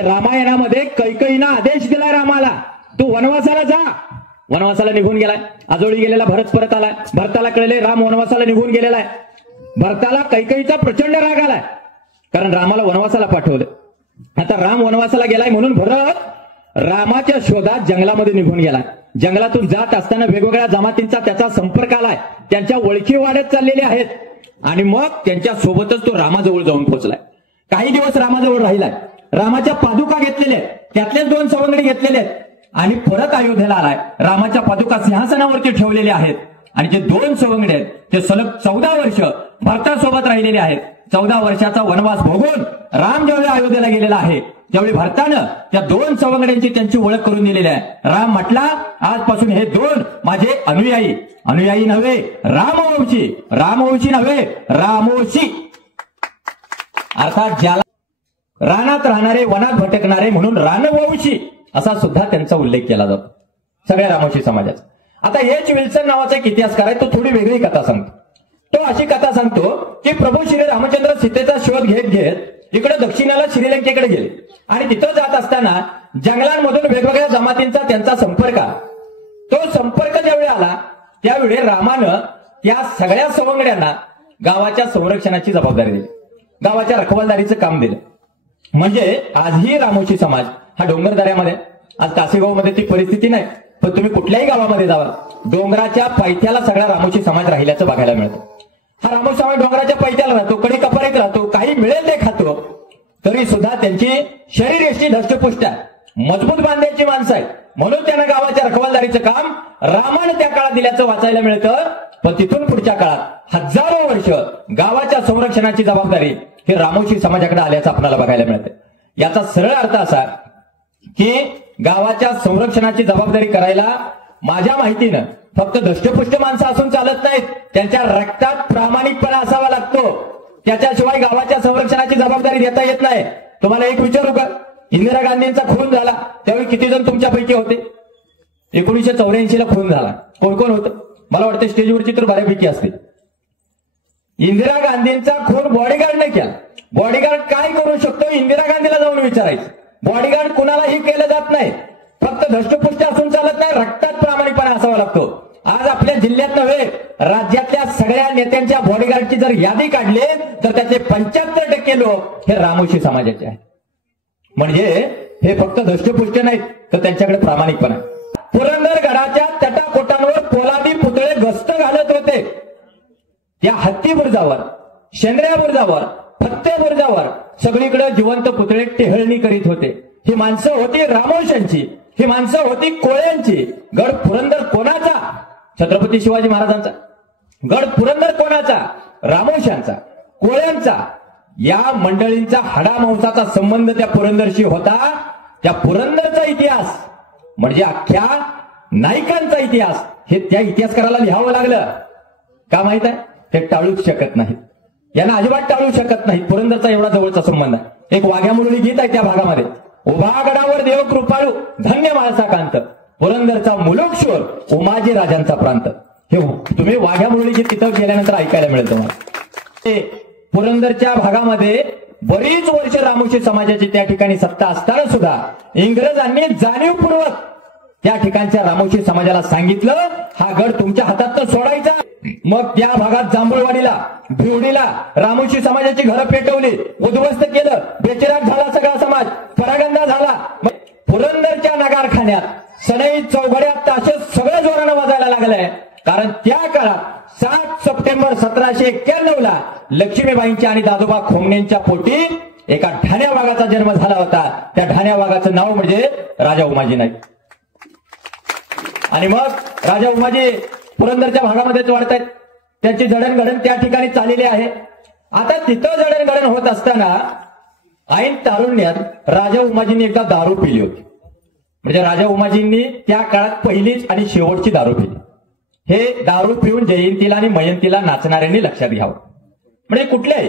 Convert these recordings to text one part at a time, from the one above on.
की रामायणामध्ये कैकेयीनं आदेश दिलाय रामाला, तू वनवासाला जा. वनवासाला निघून गेलाय. आजोळी गेलेला भरत परत आलाय. भरताला कळले राम वनवासाला निघून गेलेला आहे. भरताला कैकेयीचा प्रचंड राग आलाय, कारण रामाला वनवासाला पाठवलं. आता राम वनवासाला गेलाय म्हणून भरत रामाच्या शोधात जंगलामध्ये निघून गेलाय. जंगलातून जात असताना वेगवेगळ्या जमातींचा त्याचा संपर्क आलाय. त्यांच्या ओळखी वाढत चाललेल्या आहेत आणि मग त्यांच्या सोबतच तो रामाजवळ जाऊन पोहोचलाय. काही दिवस रामाजवळ राहिलाय. रामाच्या पादुका घेतलेल्या आहेत, त्यातलेच 2 सवंगडी घेतलेले आहेत आणि परत अयोध्येला आलाय. रामाच्या पादुका सिंहासनावरती ठेवलेल्या आहेत आणि जे 2 सवंगडे आहेत ते सलग 14 वर्ष भरतासोबत राहिलेले आहेत. 14 वर्षाचा वनवास भोगून राम ज्यावेळी अयोध्येला गेलेला आहे त्यावेळी भरतानं त्या 2 सवंगड्यांची त्यांची ओळख करून दिलेली आहे. राम म्हटला, आजपासून हे 2 माझे अनुयायी, अनुयायी नव्हे रामवंशी, रामवंशी नव्हे रामोशी. अर्थात ज्याला रानात राहणारे, वनात भटकणारे म्हणून रानवंशी असा सुद्धा त्यांचा उल्लेख केला जातो सगळ्या रामोशी समाजाचा. आता एच विल्सन नावाचा एक इतिहासकार आहे, तो थोडी वेगळी कथा सांगतो. तो अशी कथा सांगतो की प्रभू श्री रामचंद्र सीतेचा शोध घेत घेत इकडे दक्षिणेला श्रीलंकेकडे गेले आणि तिथं जात असताना जंगलांमधून वेगवेगळ्या जमातींचा त्यांचा संपर्क आला. तो संपर्क ज्यावेळी आला त्यावेळी रामानं त्या सगळ्या सवंगड्यांना गावाच्या संरक्षणाची जबाबदारी दिली, गावाच्या रखवालदारीचं काम दिलं. म्हणजे आजही रामोशी समाज हा डोंगरदऱ्यामध्ये, आज कासेगावमध्ये ती परिस्थिती नाही, पण तुम्ही कुठल्याही गावामध्ये जावा, डोंगराच्या पायथ्याला सगळा रामोशी समाज राहिल्याचं बघायला मिळतं. हा रामोशी समाज डोंगराच्या पायथ्याला राहतो, कडे कपारीत राहतो, काही मिळेल ते खातो, तरी सुद्धा त्यांची शरीर यष्टी धष्टपुष्ट आहे, मजबूत बांधायची माणसं आहेत. म्हणून त्यांना गावाच्या रखवालदारीचं काम रामानं त्या काळात दिल्याचं वाचायला मिळतं. पण तिथून पुढच्या काळात हजारो वर्ष गावाच्या संरक्षणाची जबाबदारी हे रामोशी समाजाकडे आल्याचं आपल्याला बघायला मिळतं. याचा सरळ अर्थ असा की गावाच्या संरक्षणाची जबाबदारी करायला माझ्या माहितीनं फक्त दष्टपुष्ट माणसं असून चालत नाहीत, त्यांच्या रक्तात प्रामाणिकपणा असावा लागतो. त्याच्याशिवाय गावाच्या संरक्षणाची जबाबदारी देता येत नाही. तुम्हाला एक विचारू का, इंदिरा गांधींचा खून झाला त्यावेळी किती जण तुमच्यापैकी होते? 1984ला खून झाला, कोण कोण होतं? मला वाटतं स्टेजवरची तर बऱ्यापैकी असते. इंदिरा गांधींचा खून बॉडीगार्डने केला. बॉडीगार्ड काय करू शकतो इंदिरा गांधीला जाऊन विचारायचं. बॉडीगार्ड कुणालाही केलं जात नाही, फक्त धष्टपुष्ट असून चालत नाही, रक्तात प्रामाणिकपणा असावा लागतो. आज आपल्या जिल्ह्यात नव्हे राज्यातल्या सगळ्या नेत्यांच्या बॉडीगार्डची जर यादी काढली तर त्यातले 75% लोक हे रामोशी समाजाचे आहेत. म्हणजे हे फक्त धष्टपुष्ट नाहीत तर त्यांच्याकडे प्रामाणिकपणा. पुरंदरगडाच्या तटाकोटांवर पोलादी पुतळे गस्त घालत होते. त्या हत्ती बुर्जावर, शेंद्र्या बुर्जावर, फत्ते बुर्जावर सगळीकडे जिवंत पुतळे टेहळणी करीत होते. ही माणसं होती रामोशांची, ही माणसं होती कोळ्यांची. गड पुरंदर कोणाचा? छत्रपती शिवाजी महाराजांचा. गड पुरंदर कोणाचा? रामोशांचा, कोळ्यांचा. या मंडळींचा हाडामांसाचा संबंध त्या पुरंदरशी होता. त्या पुरंदरचा इतिहास म्हणजे अख्ख्या नायकांचा इतिहास हे त्या इतिहासकाराला लिहावं लागलं. का माहित आहे? ते टाळूच शकत नाहीत, यांना अजिबात टाळू शकत नाहीत. पुरंदरचा एवढा जवळचा संबंध आहे. एक वाघ्या मुरळी गीत आहे त्या भागामध्ये, उभा गडावर देव कृपाळू धन्य माळसा कांत, पुरंदरचा मुलुक शोर उमाजी राजांचा प्रांत. हे तुम्ही वाघ्या मुरळी गीत तिथं गेल्यानंतर ऐकायला मिळेल तुम्हाला. पुरंदरच्या भागामध्ये बरीच वर्ष रामोशी समाजाची त्या ठिकाणी सत्ता असताना सुद्धा इंग्रजांनी जाणीवपूर्वक त्या ठिकाणच्या रामोशी समाजाला सांगितलं हा गड तुमच्या हातात सोडायचा. मग त्या भागात जांभूळवाडीला, भिवडीला रामोशी समाजाची घरं पेटवली, उद्ध्वस्त केलं, बेचिराग झाला सगळा समाज, परागंदा झाला. पुरंदरच्या नगारखान्यात सनई चौघड्यात ताशे सगळं जोरानं वाजायला लागलंय. कारण त्या काळात 7 सप्टेंबर 1791ला लक्ष्मीबाईंच्या आणि दादोबा खोमणेंच्या पोटी एका ठाण्या वाघाचा जन्म झाला होता. त्या ठाण्या वाघाचं नाव म्हणजे राजा उमाजी नाईक. आणि मग राजा उमाजी पुरंदरच्या भागामध्येच वाढतायत. त्यांची जडणघडण त्या ठिकाणी चाललेली आहे. आता तिथं जडणघडण होत असताना ऐन तारुण्यात राजा उमाजींनी एकदा दारू पिली होती. म्हणजे राजा उमाजींनी त्या काळात पहिलीच आणि शेवटची दारू पिली. हे दारू पिऊन जयंतीला आणि मयंतीला नाचणाऱ्यांनी लक्षात घ्यावं. म्हणजे कुठल्याही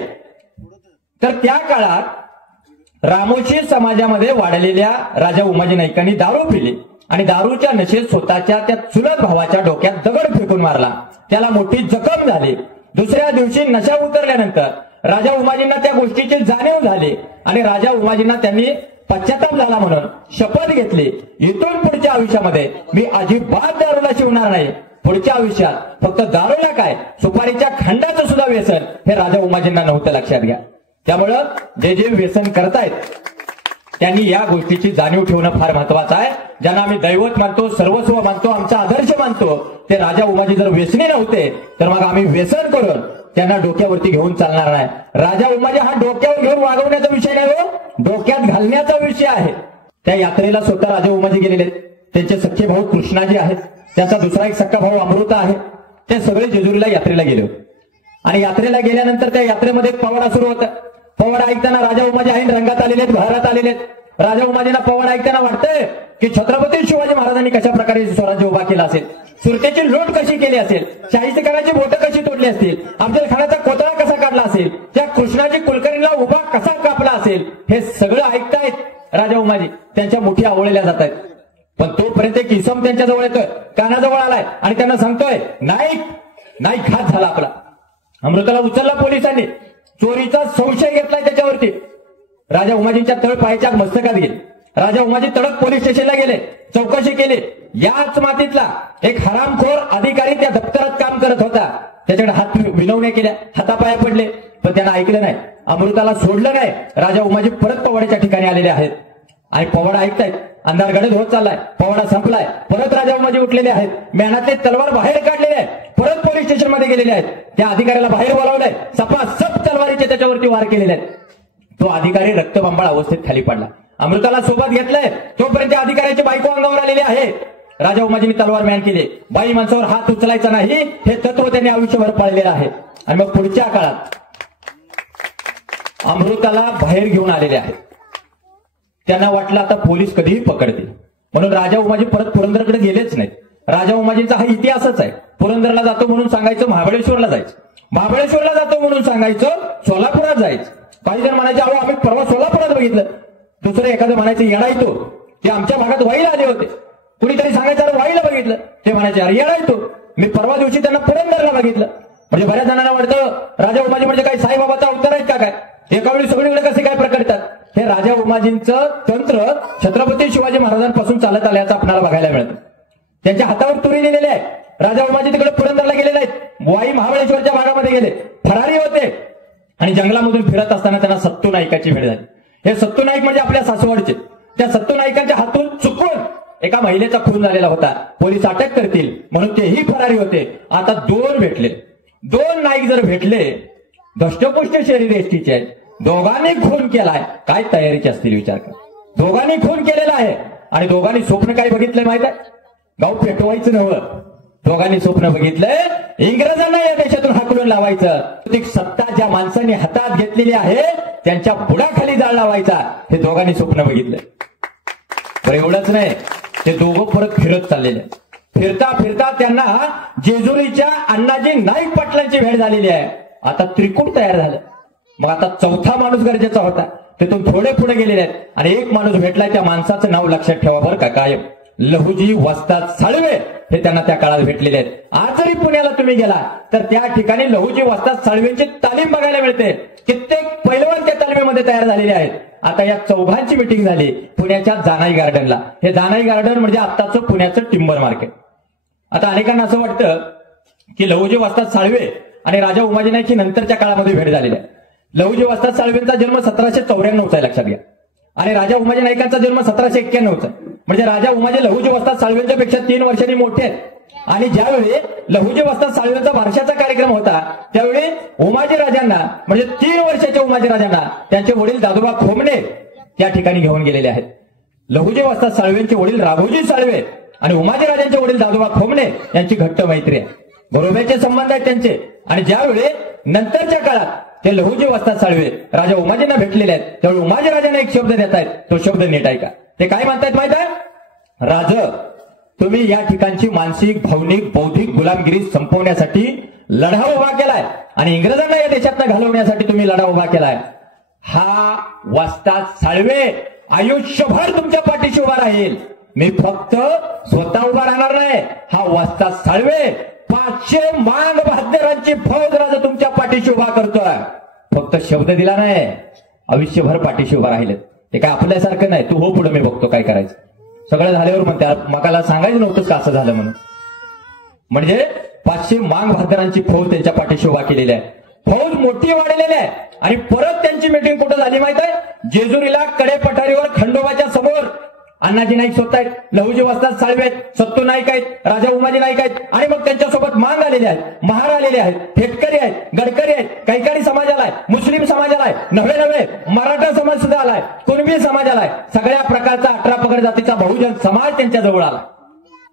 तर त्या काळात रामोशी समाजामध्ये वाढलेल्या राजा उमाजी नाईकांनी दारू पिली आणि दारूच्या नशेत स्वतःच्या त्या चुलत भावाच्या डोक्यात दगड फेकून मारला. त्याला मोठी जखम झाली. दुसऱ्या दिवशी नशा उतरल्यानंतर राजा उमाजींना त्या गोष्टीची जाणीव झाली आणि राजा उमाजींना त्यांनी पश्चाताप झाला म्हणून शपथ घेतली, इथून पुढच्या आयुष्यामध्ये मी अजिबात दारूला शिवणार नाही. पुढच्या आयुष्यात फक्त दारूला काय, सुपारीच्या खंडाचं सुद्धा व्यसन हे राजा उमाजींना नव्हतं, लक्षात घ्या. त्यामुळं जे जे व्यसन करतायत त्यांनी या गोष्टीची जाणीव ठेवणं फार महत्वाचं आहे. ज्यांना आम्ही दैवत मानतो, सर्वस्व मानतो, आमचा आदर्श मानतो, ते राजा उमाजी जर व्यसनी नव्हते तर मग आम्ही व्यसन करून त्यांना डोक्यावरती घेऊन चालणार नाही. राजा उमाजी हा डोक्यावर घेऊन वागवण्याचा विषय नाही हो, डोक्यात घालण्याचा विषय आहे. त्या यात्रेला स्वतः राजा उमाजी गेलेले, त्यांचे सख्खे भाऊ कृष्णाजी आहेत, त्यांचा दुसरा एक सख्खा भाऊ अमृता आहे. ते सगळे जेजुरीला यात्रेला गेले आणि यात्रेला गेल्यानंतर त्या यात्रेमध्ये पवाडा सुरू होता. पवाडा ऐकताना राजा उमाजी ऐन रंगात आलेले, बहारात आलेले. राजा उमाजींना पवाडा ऐकताना वाटतंय की छत्रपती शिवाजी महाराजांनी कशा प्रकारे स्वराज्य उभा केला असेल, सुरतेची लूट कशी केली असेल, शाहिस्तेखानाची बोटं कशी तोडली असतील, अफजल खानाचा कोतळा कसा काढला असेल, त्या कृष्णाजी कुलकर्णीला उभा कसा कापला असेल, हे सगळं ऐकतायत राजा उमाजी. त्यांच्या मुठी आवळल्या जात आहेत. पण तोपर्यंत एक इसम त्यांच्या जवळ येतोय, कानाजवळ आलाय आणि त्यांना सांगतोय, नाईक घात झाला आपला. अमृताला उचलला पोलिसांनी, चोरीचा संशय घेतलाय त्याच्यावरती. राजा उमाजींच्या तळ पायाच्या मस्तकात गेले. राजा उमाजी तडक पोलीस स्टेशनला गेले, चौकशी केली. याच मातीतला एक हरामखोर अधिकारी त्या दप्तरात काम करत होता, त्याच्याकडे हात विनवण्या केल्या, हातापाया पडले, पण त्यांना ऐकलं नाही, अमृताला सोडलं नाही. राजा उमाजी परत पवाड्याच्या ठिकाणी आलेले आहेत आणि पवाडा ऐकतायत. अंधार गडद होत चाललाय, पवाडा संपलाय. परत राजा उमाजी उठलेले आहेत, मेहनातले तलवार बाहेर काढलेले आहे, परत पोलीस स्टेशन मध्ये गेलेले आहेत. त्या अधिकाऱ्याला बाहेर बोलावलंय, सपासप तलवारीचे त्याच्यावरती वार केलेले आहेत. तो अधिकारी रक्तबंबाळ अवस्थेत खाली पडला. अमृताला सोबत घेतलंय, तोपर्यंत अधिकाऱ्याची बायको अंगावर आलेली आहे. राजा उमाजींनी तलवार मॅन केली, बाई माणसावर हात उचलायचा नाही हे तत्व त्यांनी आयुष्यभर पाळलेलं आहे. आणि मग पुढच्या काळात अमृताला बाहेर घेऊन आलेले आहेत. त्यांना वाटलं आता पोलीस कधीही पकडतील, म्हणून राजा उमाजी परत पुरंदरकडे गेलेच नाहीत. राजा उमाजींचा हा इतिहासच आहे. पुरंदरला जातो म्हणून सांगायचं महाबळेश्वरला जायचं, महाबळेश्वरला जातो म्हणून सांगायचं सोलापुरात जायचं. काही जण म्हणायचे अहो आम्ही परवा सोलापुरात बघितलं. दुसरं एखादं म्हणायचं येडा येतो, ते आमच्या भागात वाईला आले होते. कुणीतरी सांगायचं अरे वाईला बघितलं, ते म्हणायचे अरे येडा येतो, मी परवा दिवशी त्यांना पुरंदरला बघितलं. म्हणजे बऱ्याच जणांना वाटतं राजा उमाजी म्हणजे काही साईबाबाचा अवतार आहेत का काय, एका वेळी सगळीकडे कसे काय प्रकटतात. हे राजा उमाजींचं तंत्र छत्रपती शिवाजी महाराजांपासून चालत आल्याचं आपल्याला बघायला मिळतं. त्यांच्या हातावर तुरी लिहिलेली आहे. राजा उमाजी तिकडे पुरंदरला गेलेले आहेत, वाई महाबळेश्वरच्या भागामध्ये गेले, फरारी होते आणि जंगलामधून फिरत असताना त्यांना सत्तू नाईकाची भेट झाली. हे सत्तू नाईक म्हणजे आपल्या सासवडचे. त्या सत्तू नाईकांच्या हातून चुकून एका महिलेचा खून झालेला होता, पोलीस अटक करतील म्हणून तेही फरारी होते. आता दोन भेटले, दोन नाईक जर भेटले, धष्टपुष्ट शरीर एसटीचे आहेत, दोघांनी खून केलाय, काय तयारीचे असतील विचार करा. दोघांनी खून केलेला आहे आणि दोघांनी स्वप्न काय बघितलंय माहित आहे, गाव पेटवायचं नव्हतं. दोघांनी स्वप्न बघितलंय इंग्रजांना या देशातून हाकलून लावायचं. सत्ता ज्या माणसांनी हातात घेतलेली आहे त्यांच्या बुडाखाली जाळ लावायचा, हे दोघांनी स्वप्न बघितलंय. बरं एवढंच नाही, ते दोघं परत फिरत चाललेले. फिरता फिरता त्यांना जेजुरीच्या अण्णाजी नाईक पाटलांची भेट झालेली आहे. आता त्रिकूट तयार झालं. मग आता चौथा माणूस गरजेचा होता. तिथून थोडे पुढे गेलेले आहेत आणि एक माणूस भेटलाय. त्या माणसाचं नाव लक्षात ठेवा बरं का कायम, लहुजी वस्ताद साळवे हे त्यांना त्या काळात भेटलेले आहेत. आज जरी पुण्याला तुम्ही गेला तर त्या ठिकाणी लहुजी वस्ताद साळवेंची तालीम बघायला मिळते. कित्येक पैलवान त्या तालमीमध्ये तयार झालेले आहेत. आता या चौघांची मिटिंग झाली पुण्याच्या जानाई गार्डनला. हे जानाई गार्डन म्हणजे आत्ताचं पुण्याचं टिंबर मार्केट. आता अनेकांना असं वाटतं की लहुजी वस्ताद साळवे आणि राजा उमाजी नाईक ही नंतरच्या काळामध्ये भेट झालेली आहे. लहुजी वस्ताद साळवेंचा जन्म 1794 आहे लक्षात घ्या आणि राजा उमाजी नाईकांचा जन्म 1791 आहे. म्हणजे राजा उमाजी लहुजी वस्ताद साळवेंच्या पेक्षा 3 वर्षांनी मोठे आहेत. आणि ज्यावेळी लहुजी वस्ताद साळवेंचा बारशाचा कार्यक्रम होता त्यावेळी उमाजी राजांना म्हणजे 3 वर्षाच्या उमाजी राजांना त्यांचे वडील दादोबा खोमणे त्या ठिकाणी घेऊन गेलेले आहेत. लहुजी वस्ताद साळवेंचे वडील राघोजी साळवे आणि उमाजी राजांचे वडील दादोबा खोमणे यांची घट्ट मैत्री आहे, बरोबरचे संबंध आहेत त्यांचे. आणि ज्यावेळी नंतरच्या काळात ते लहुजी वस्ताद साळवे राजा उमाजींना भेटलेले आहेत त्यावेळी उमाजी राजांना एक शब्द देत आहेत, तो शब्द नीट ऐका. ते काय म्हणतायत माहित आहे, राज तुम्ही या ठिकाणची मानसिक भावनिक बौद्धिक गुलामगिरी संपवण्यासाठी लढा उभा केलाय आणि इंग्रजांना या देशातनं घालवण्यासाठी तुम्ही लढा उभा केलाय. हा वस्ताद साळवे आयुष्यभर तुमच्या पाठीशी उभा राहील. मी फक्त स्वतः उभा राहणार नाही, हा वस्ताद साळवे 500 मांग बहादरांची फौज राजा तुमच्या पाठीशी उभा करतोय. फक्त शब्द दिला नाही, आयुष्यभर पाठीशी उभा राहिले. ते काय आपल्यासारखं नाही, तू हो पुढे मी बघतो काय करायचं. सगळं झाल्यावर म्हणते मकाला सांगायचं नव्हतंच का असं झालं म्हणून. म्हणजे 500 मांग बहादरांची फौज त्यांच्या पाठीशी उभा केलेली आहे. फौज मोठी वाढलेली आहे. आणि परत त्यांची मीटिंग कुठं झाली माहित आहे? जेजुरीला कडे पठारीवर खंडोबाच्या समोर. अण्णाजी नाईक स्वतः आहेत, लहुजी वस्ताद साळवे आहेत, सत्तू नाईक आहेत, राजा उमाजी नाईक आहेत, आणि मग त्यांच्यासोबत मांग आलेले आहेत, महार आलेले आहेत, फेटकरी आहेत, गडकरी आहेत, कैकाडी समाजाला आहे, मुस्लिम समाजाला आहे, नव्हे मराठा समाज सुद्धा आलाय, कुणबी समाजाला आहे. सगळ्या प्रकारचा 18 पगड जातीचा बहुजन समाज त्यांच्या जवळ आला.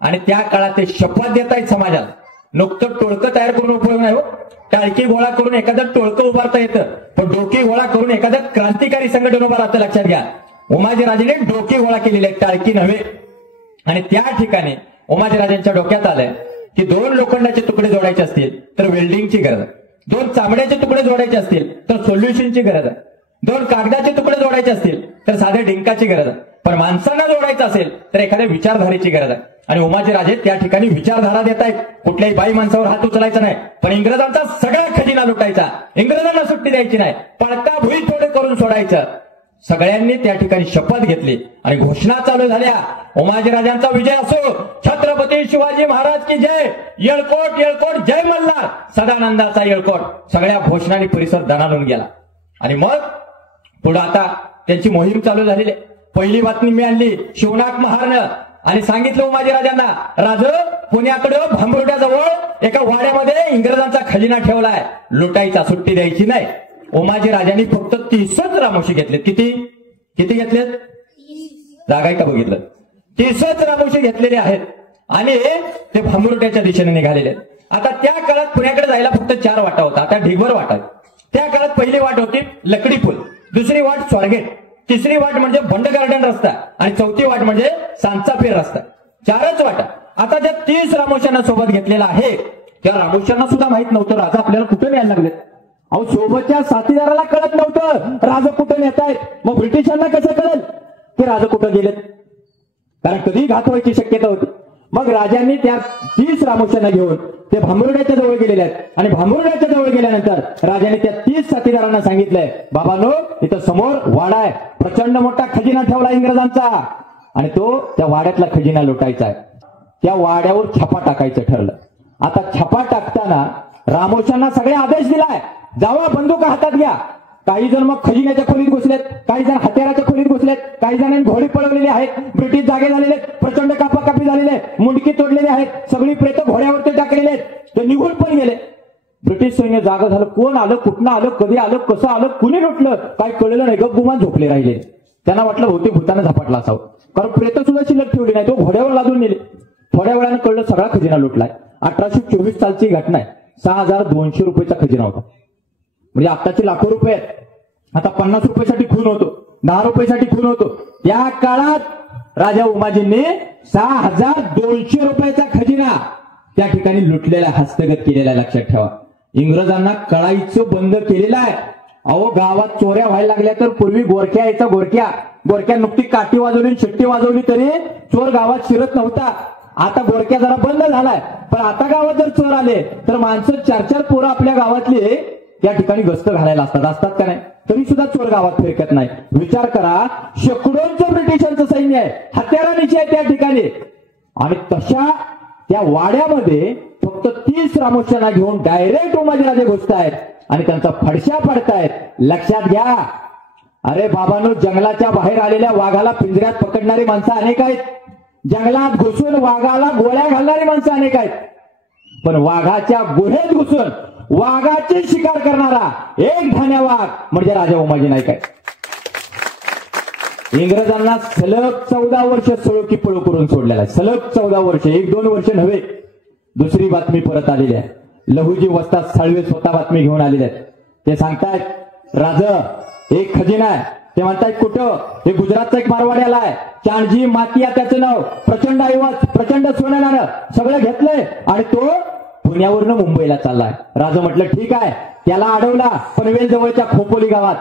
आणि त्या काळात ते शपथ देत आहेत समाजाला. नुकतं टोळकं तयार करून उपयोग नाही हो. टाळकी गोळा करून एखादं टोळकं उभारता येतं, पण डोकी गोळा करून एखादं क्रांतिकारी संघटन उभा राहतं. लक्षात घ्या, उमाजीराजेने डोके गोळा केलेले आहेत, टाळकी नव्हे. आणि त्या ठिकाणी उमाजीराजांच्या डोक्यात आलंय की 2 लोखंडाचे तुकडे जोडायचे असतील तर वेल्डिंगची गरज आहे, 2 चामड्याचे तुकडे जोडायचे असतील तर सोल्युशनची गरज आहे, 2 कागदाचे तुकडे जोडायचे असतील तर साध्या डिंकाची गरज आहे, पण माणसांना जोडायचं असेल तर एखाद्या विचारधारेची गरज आहे. आणि उमाजीराजे त्या ठिकाणी विचारधारा देत आहेत. कुठल्याही बाई माणसावर हात उचलायचा नाही, पण इंग्रजांचा सगळा खजिना लुटायचा, इंग्रजांना सुट्टी द्यायची नाही, पळता भुई थोडे करून सोडायचं. सगळ्यांनी त्या ठिकाणी शपथ घेतली आणि घोषणा चालू झाल्या. उमाजीराजांचा विजय असो, छत्रपती शिवाजी महाराज की जय, येळकोट येळकोट जय मल्हार, सदानंदाचा येळकोट. सगळ्या घोषणांनी परिसर दणाणून गेला. आणि मग पुढे आता त्यांची मोहीम चालू झालेली. पहिली बातमी मी आणली शिवनाथ महारनं आणि सांगितलं उमाजीराजांना, राज पुण्याकडं भांबरोड्याजवळ एका वाड्यामध्ये इंग्रजांचा खजिना ठेवलाय, लुटायचा, सुट्टी द्यायची नाही. उमाजीराजांनी फक्त 30च रामोशी घेतलेत. किती घेतलेत? जागा का बघितलं? 30च रामोशी घेतलेले आहेत आणि ते भांबरोट्याच्या दिशेने निघालेले आहेत. आता त्या काळात पुण्याकडे जायला फक्त 4 वाटा होता, आता ढिगभर वाटा. त्या काळात पहिली वाट होती लकडी पूल, दुसरी वाट स्वारगेट, तिसरी वाट म्हणजे बंड गार्डन रस्ता आणि चौथी वाट म्हणजे सांचापेर रस्ता. 4च वाटा. आता ज्या 30 रामोशांना सोबत घेतलेला आहे त्या रामोशांना सुद्धा माहित नव्हतं राजा आपल्याला कुठे न्यायला लागले. अहो, सोबतच्या साथीदाराला कळत नव्हतं राजा कुठं नेत आहेत. मग ब्रिटिशांना कसं कळेल की राजा कुठं गेलेत? कारण कधी घात व्हायची शक्यता होती. मग राजांनी त्या 30 रामोशांना घेऊन ते भांबरोड्याच्या जवळ गेलेले आहेत आणि भांबरोड्याच्या जवळ गेल्यानंतर राजाने त्या 30 साथीदारांना सांगितलंय, बाबांनो, इथं समोर वाडा आहे, प्रचंड मोठा खजिना ठेवला इंग्रजांचा आणि तो त्या वाड्यातला खजिना लुटायचा आहे. त्या वाड्यावर छापा टाकायचं ठरलं. आता छापा टाकताना रामोशांना सगळे आदेश दिलाय, जावा, बंदूक हातात घ्या. काही जण मग खजिन्याच्या खोलीत घुसलेत, काही जण हत्याराच्या खोलीत घुसलेत, काही जणांनी घोडी पळवलेली आहेत, ब्रिटिश जागे झालेले आहेत, प्रचंड कापाकापी झालेले आहेत, मुंडकी तोडलेली आहेत, सगळी प्रेत घोड्यावरती टाकलेले आहेत, ते निघून पण गेले. ब्रिटिश सैन्य जागा झालं. कोण आलं, कुठनं आलं, कधी आलं, कसं आलं, कुणी लुटलं काय कळलं नाही. गपगुमान झोपले राहिले. त्यांना वाटलं बहुतेक भूतानं झपाटला असावं, कारण प्रेत सुद्धा शिल्लक ठेवली नाही, तो घोड्यावर लादून नेले. थोड्या वेळानं कळलं सगळा खजिना लुटलाय. 1824 सालची घटना आहे. 6200 रुपयाचा खजिना होता. म्हणजे आताचे लाखो रुपये आहेत. आता 50 रुपयासाठी खून होतो, 10 रुपयासाठी खून होतो. त्या काळात राजा उमाजींनी 6200 रुपयाचा खजिना त्या ठिकाणी लुटलेला, हस्तगत केलेला. लक्षात ठेवा, इंग्रजांना कळायचं बंद केलेलं आहे. अहो, गावात चोऱ्या व्हायला लागल्या तर पूर्वी गोरक्या यायचा, गोरक्या नुकती काठी वाजवली, शिट्टी वाजवली तरी चोर गावात शिरत नव्हता. आता गोरक्या जरा बंद झालाय, पण आता गावात जर चोर आले तर माणसं 4-4 पोरं आपल्या गावातले त्या ठिकाणी गस्त घालायला असतात का नाही? तरी सुद्धा चोर गावात फिरकत नाही. विचार करा, शेकडोंचं ब्रिटिशांचं सैन्य आहे, हत्यारांची आहे त्या ठिकाणी, आणि तशा त्या वाड्यामध्ये फक्त 30 रामोशांना घेऊन डायरेक्ट उमाजीराजे घुसतायत आणि त्यांचा फडशा पडतायत. लक्षात घ्या, अरे बाबांनो, जंगलाच्या बाहेर आलेल्या वाघाला पिंजऱ्यात पकडणारी माणसं अनेक आहेत, जंगलात घुसून वाघाला गोळ्या घालणारी माणसं अनेक आहेत, पण वाघाच्या गुहेत घुसून वाघाची शिकार करणारा एक धान्या वाघ म्हणजे राजा उमाजी नाईक आहे. इंग्रजांना सलग 14 वर्ष सळो की पळो करून सोडलेला आहे. सलग 14 वर्ष, 1-2 वर्ष नव्हे. दुसरी बातमी परत आलेली आहे. लहुजी वस्ताद साळवे स्वतः बातमी घेऊन आलेले आहेत. ते सांगतायत, राजा एक खजिना आहे. ते म्हणतायत कुठं? हे गुजरातचा एक मारवाड्याला आहे, चाणजी मातिया त्याचं नाव, प्रचंड ऐवज, प्रचंड सोन्यानं सगळं घेतलंय आणि तो पुण्यावरनं मुंबईला चाललाय. राजा म्हटलं ठीक आहे. त्याला अडवला पनवेल जवळच्या खोपोली गावात,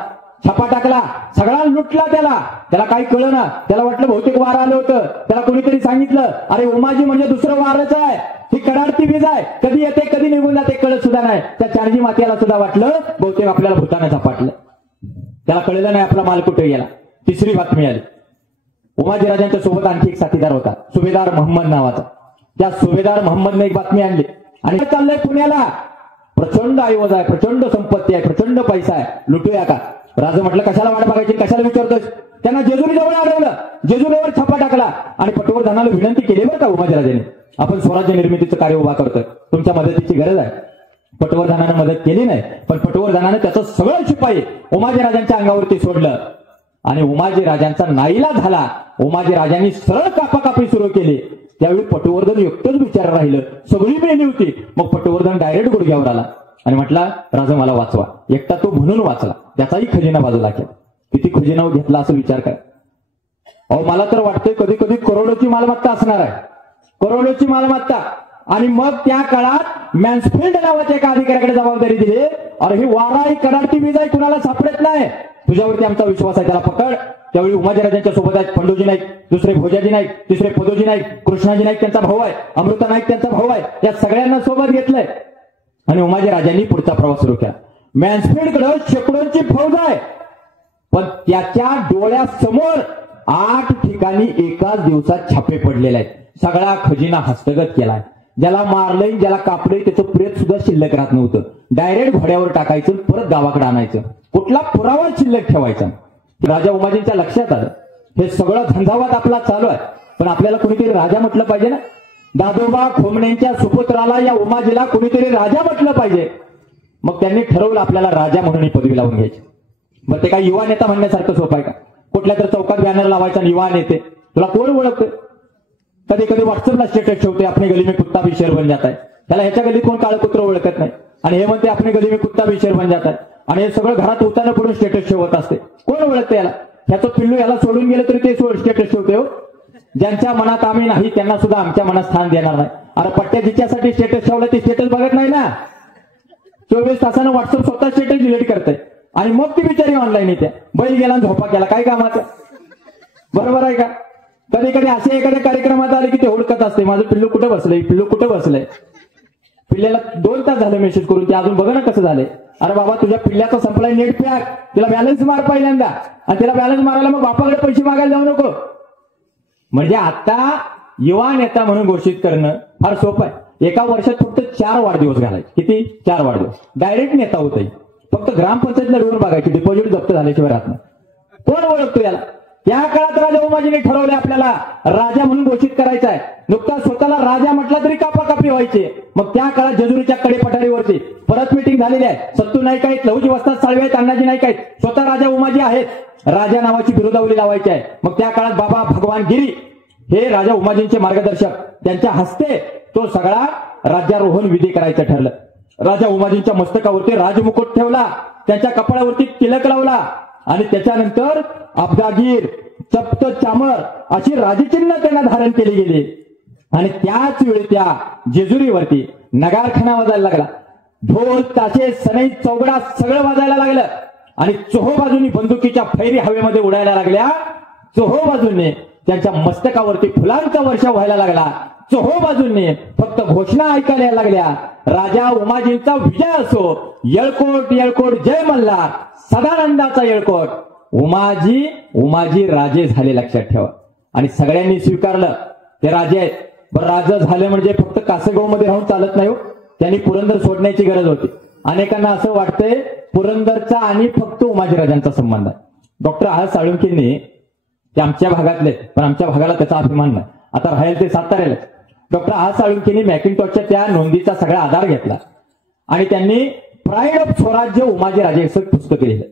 छापा टाकला, सगळा लुटला. त्याला काही कळलं ना. त्याला वाटलं बहुतेक वार आलं होतं. त्याला कोणीतरी सांगितलं, अरे उमाजी म्हणजे दुसरं वारच आहे, ही कडाडती वीज आहे, कधी येते कधी निघून जाते कळत सुद्धा नाही. त्या चाणजी मातियाला सुद्धा वाटलं बहुतेक आपल्याला भूतानं झपाटलं. त्याला कळलं नाही आपला माल कुठे गेला. तिसरी बातमी आली. उमाजीराजांच्या सोबत आणखी एक साथीदार होता, सुभेदार मोहम्मद नावाचा. त्या सुभेदार मोहम्मदने एक बातमी आणली आणि चाललंय पुण्याला, प्रचंड ऐवज आहे, प्रचंड संपत्ती आहे, प्रचंड पैसा आहे, लुटूया का. राजा म्हटलं कशाला वाट बघायची, कशाला विचारतोय. त्यांना जेजुरी जवळ अडवलं, जेजुरीवर छापा टाकला आणि पटवर्धनाला विनंती केली बरं का उमाजीराजांनी, आपण स्वराज्य निर्मितीचं कार्य उभा करतोय, तुमच्या मदतीची गरज आहे. पटवर्धनानं मदत केली नाही, पण पटवर्धनानं त्याचं सगळं शिपाई उमाजीराजांच्या अंगावरती सोडलं आणि उमाजीराजांचा नाईलाज झाला. उमाजीराजांनी सरळ कापाकापी सुरू केली. त्यावेळी पटवर्धन एकटंच विचार राहिलं, सगळी मेली होती. मग पटवर्धन डायरेक्ट गुडघ्यावर आला आणि म्हटला, राजा मला वाचवा. एकटा तो म्हणून वाचला, त्याचाही खजिना बाजूला केला. किती खजिना घेतला असं विचार करा. अहो मला तर वाटतंय कधी कधी करोडोची मालमत्ता असणार आहे, करोडोची मालमत्ता. आणि मग त्या काळात मॅन्सफिल्ड नावाच्या एका अधिकाऱ्याकडे जबाबदारी दिली, अरे ही वारा ही कडाडती वीज आहे, कुणाला सापडत नाही, तुझ्यावरती आमचा विश्वास आहे, त्याला पकड. त्यावेळी उमाजीराजांच्या सोबत आहेत पंडोजी नाईक, दुसरे भोजाजी नाईक, तिसरे पदोजी नाईक, कृष्णाजी नाईक त्यांचा भाऊ आहे, अमृता नाईक त्यांचा भाऊ आहे. या सगळ्यांना सोबत घेतलंय आणि उमाजीराजांनी पुढचा प्रवास सुरू केला. मॅन्सफिल्डकडे शेकडोंची फौज आहे, पण त्याच्या डोळ्यासमोर 8 ठिकाणी एकाच दिवसात छापे पडलेले आहेत. सगळा खजिना हस्तगत केलाय. ज्याला मारलंय, ज्याला कापलंय, त्याचं प्रेत सुद्धा शिल्लक राहत नव्हतं. डायरेक्ट घोड्यावर टाकायचं, परत गावाकडे आणायचं, कुठला पुरावा शिल्लक ठेवायचा. राजा उमाजींच्या लक्षात आलं हे सगळं झंझावात आपला चालू आहे, पण आपल्याला कुणीतरी राजा म्हटलं पाहिजे ना. दादोबा खोमण्यांच्या सुपुत्राला या उमाजीला कुणीतरी राजा म्हटलं पाहिजे. मग त्यांनी ठरवलं आपल्याला राजा म्हणून ही पदवी लावून घ्यायची. मग ते काय युवा नेता म्हणण्यासारखं सोपं आहे का. कुठल्या तर चौकात बॅनर लावायचा, युवा नेते, तुला कोण ओळखतोय. कधी कधी व्हॉट्सअपला स्टेटस ठेवते, अपनी गली में कुत्ता भी शेर बन जाता है. त्याला ह्याच्या गलीत कोण काळं कुत्र ओळखत नाही आणि हे म्हणते अपनी गली में कुत्ता भी शेर बन जाता है. आणि हे सगळं घरात उताना पडून स्टेटस ठेवत असते. कोण ओळखते याला. ह्याचं पिल्लू याला सोडून गेलं तरी ते स्टेटस ठेवते. हो, ज्यांच्या मनात आम्ही नाही त्यांना सुद्धा आमच्या मनात स्थान देणार नाही. अरे पट्ट्या जिच्यासाठी स्टेटस ठेवलं ते स्टेटस बघत नाही ना. 24 तासानं व्हॉट्सअप स्वतः स्टेटस डिलीट करते आणि मग ती बिचारी ऑनलाईन येते. बैल गेला झोपा केला, काय कामाचं. बरोबर आहे का. कधी कधी असे एखाद्या कार्यक्रमात आले की ते हुडकत असते, माझं पिल्लू कुठं बसलंय, पिल्लू कुठं बसलंय. पिल्ल्याला 2 तास झाले मेसेज करून, ते अजून बघा ना कसं झालंय. अरे बाबा तुझ्या पिल्ल्याचा संपलाय नेट पॅक, तिला बॅलन्स मार पहिल्यांदा, आणि तिला बॅलन्स मारायला मग बापाकडे पैसे मागायला जाऊ नको. म्हणजे आता युवा नेता म्हणून घोषित करणं फार सोपं आहे. एका वर्षात फक्त 4 वाढदिवस घालायचे. किती? 4 वाढदिवस. डायरेक्ट नेता होतोय. फक्त ग्रामपंचायतला येऊन बघायची, डिपॉझिट जप्त झाल्याशिवाय राहत नाही. कोण ओळखतो याला. त्या काळात राजा उमाजीने ठरवले आपल्याला राजा म्हणून घोषित करायचं आहे. नुकता स्वतःला राजा म्हटला तरी कापाकापी व्हायचे. मग त्या काळात जेजुरीच्या कडे पठारीवरती परत मिटिंग झालेली आहे. सत्तू नाईक आहेत, लहुजी वस्ताद साळवे आहेत, अण्णाजी नाईक आहेत, स्वतः राजा उमाजी आहेत. राजा नावाची बिरुदावली लावायची आहे. मग त्या काळात बाबा भगवान गिरी हे राजा उमाजींचे मार्गदर्शक, त्यांच्या हस्ते तो सगळा राज्यारोहण विधी करायचं ठरलं. राजा उमाजींच्या मस्तकावरती राजमुकुट ठेवला, त्यांच्या कपाळावरती तिलक लावला आणि त्याच्यानंतर अब्दागीर, चप्त चामर अशी राजचिन्ह त्यांना धारण केली गेली. आणि त्याच वेळी त्या जेजुरीवरती नगारखाना वाजायला लागला. ढोल ताशे सनई चौगडा सगळं वाजायला लागलं आणि चोहोबाजूनी बंदुकीच्या फैरी हवेमध्ये उडायला लागल्या. चोहोबाजूने त्यांच्या मस्तकावरती फुलांचा वर्षाव व्हायला लागला. चोहोबाजूने फक्त घोषणा ऐकायला यायला लागल्या, राजा उमाजींचा विजय असो, येळकोट येळकोट जय मल्हार, सदानंदाचा येळकोट. उमाजी राजे झाले, लक्षात ठेवा. आणि सगळ्यांनी स्वीकारलं ते राजे आहेत. बरं, राजा झाले म्हणजे फक्त कासेगाव मध्ये राहून चालत नाही हो. त्यांनी पुरंदर सोडण्याची गरज होती. अनेकांना असं वाटतंय पुरंदरचा आणि फक्त उमाजीराजांचा संबंध आहे. डॉक्टर आह साळुंखेंनी, ते आमच्या भागातले, पण आमच्या भागाला त्याचा अभिमान नाही, आता राहील ते साताऱ्याला. डॉक्टर आह साळुंखेंनी मॅकिंटॉशच्या त्या नोंदीचा सगळा आधार घेतला आणि त्यांनी प्राईड ऑफ स्वराज्य उमाजीराजे असं पुस्तक लिहिलं.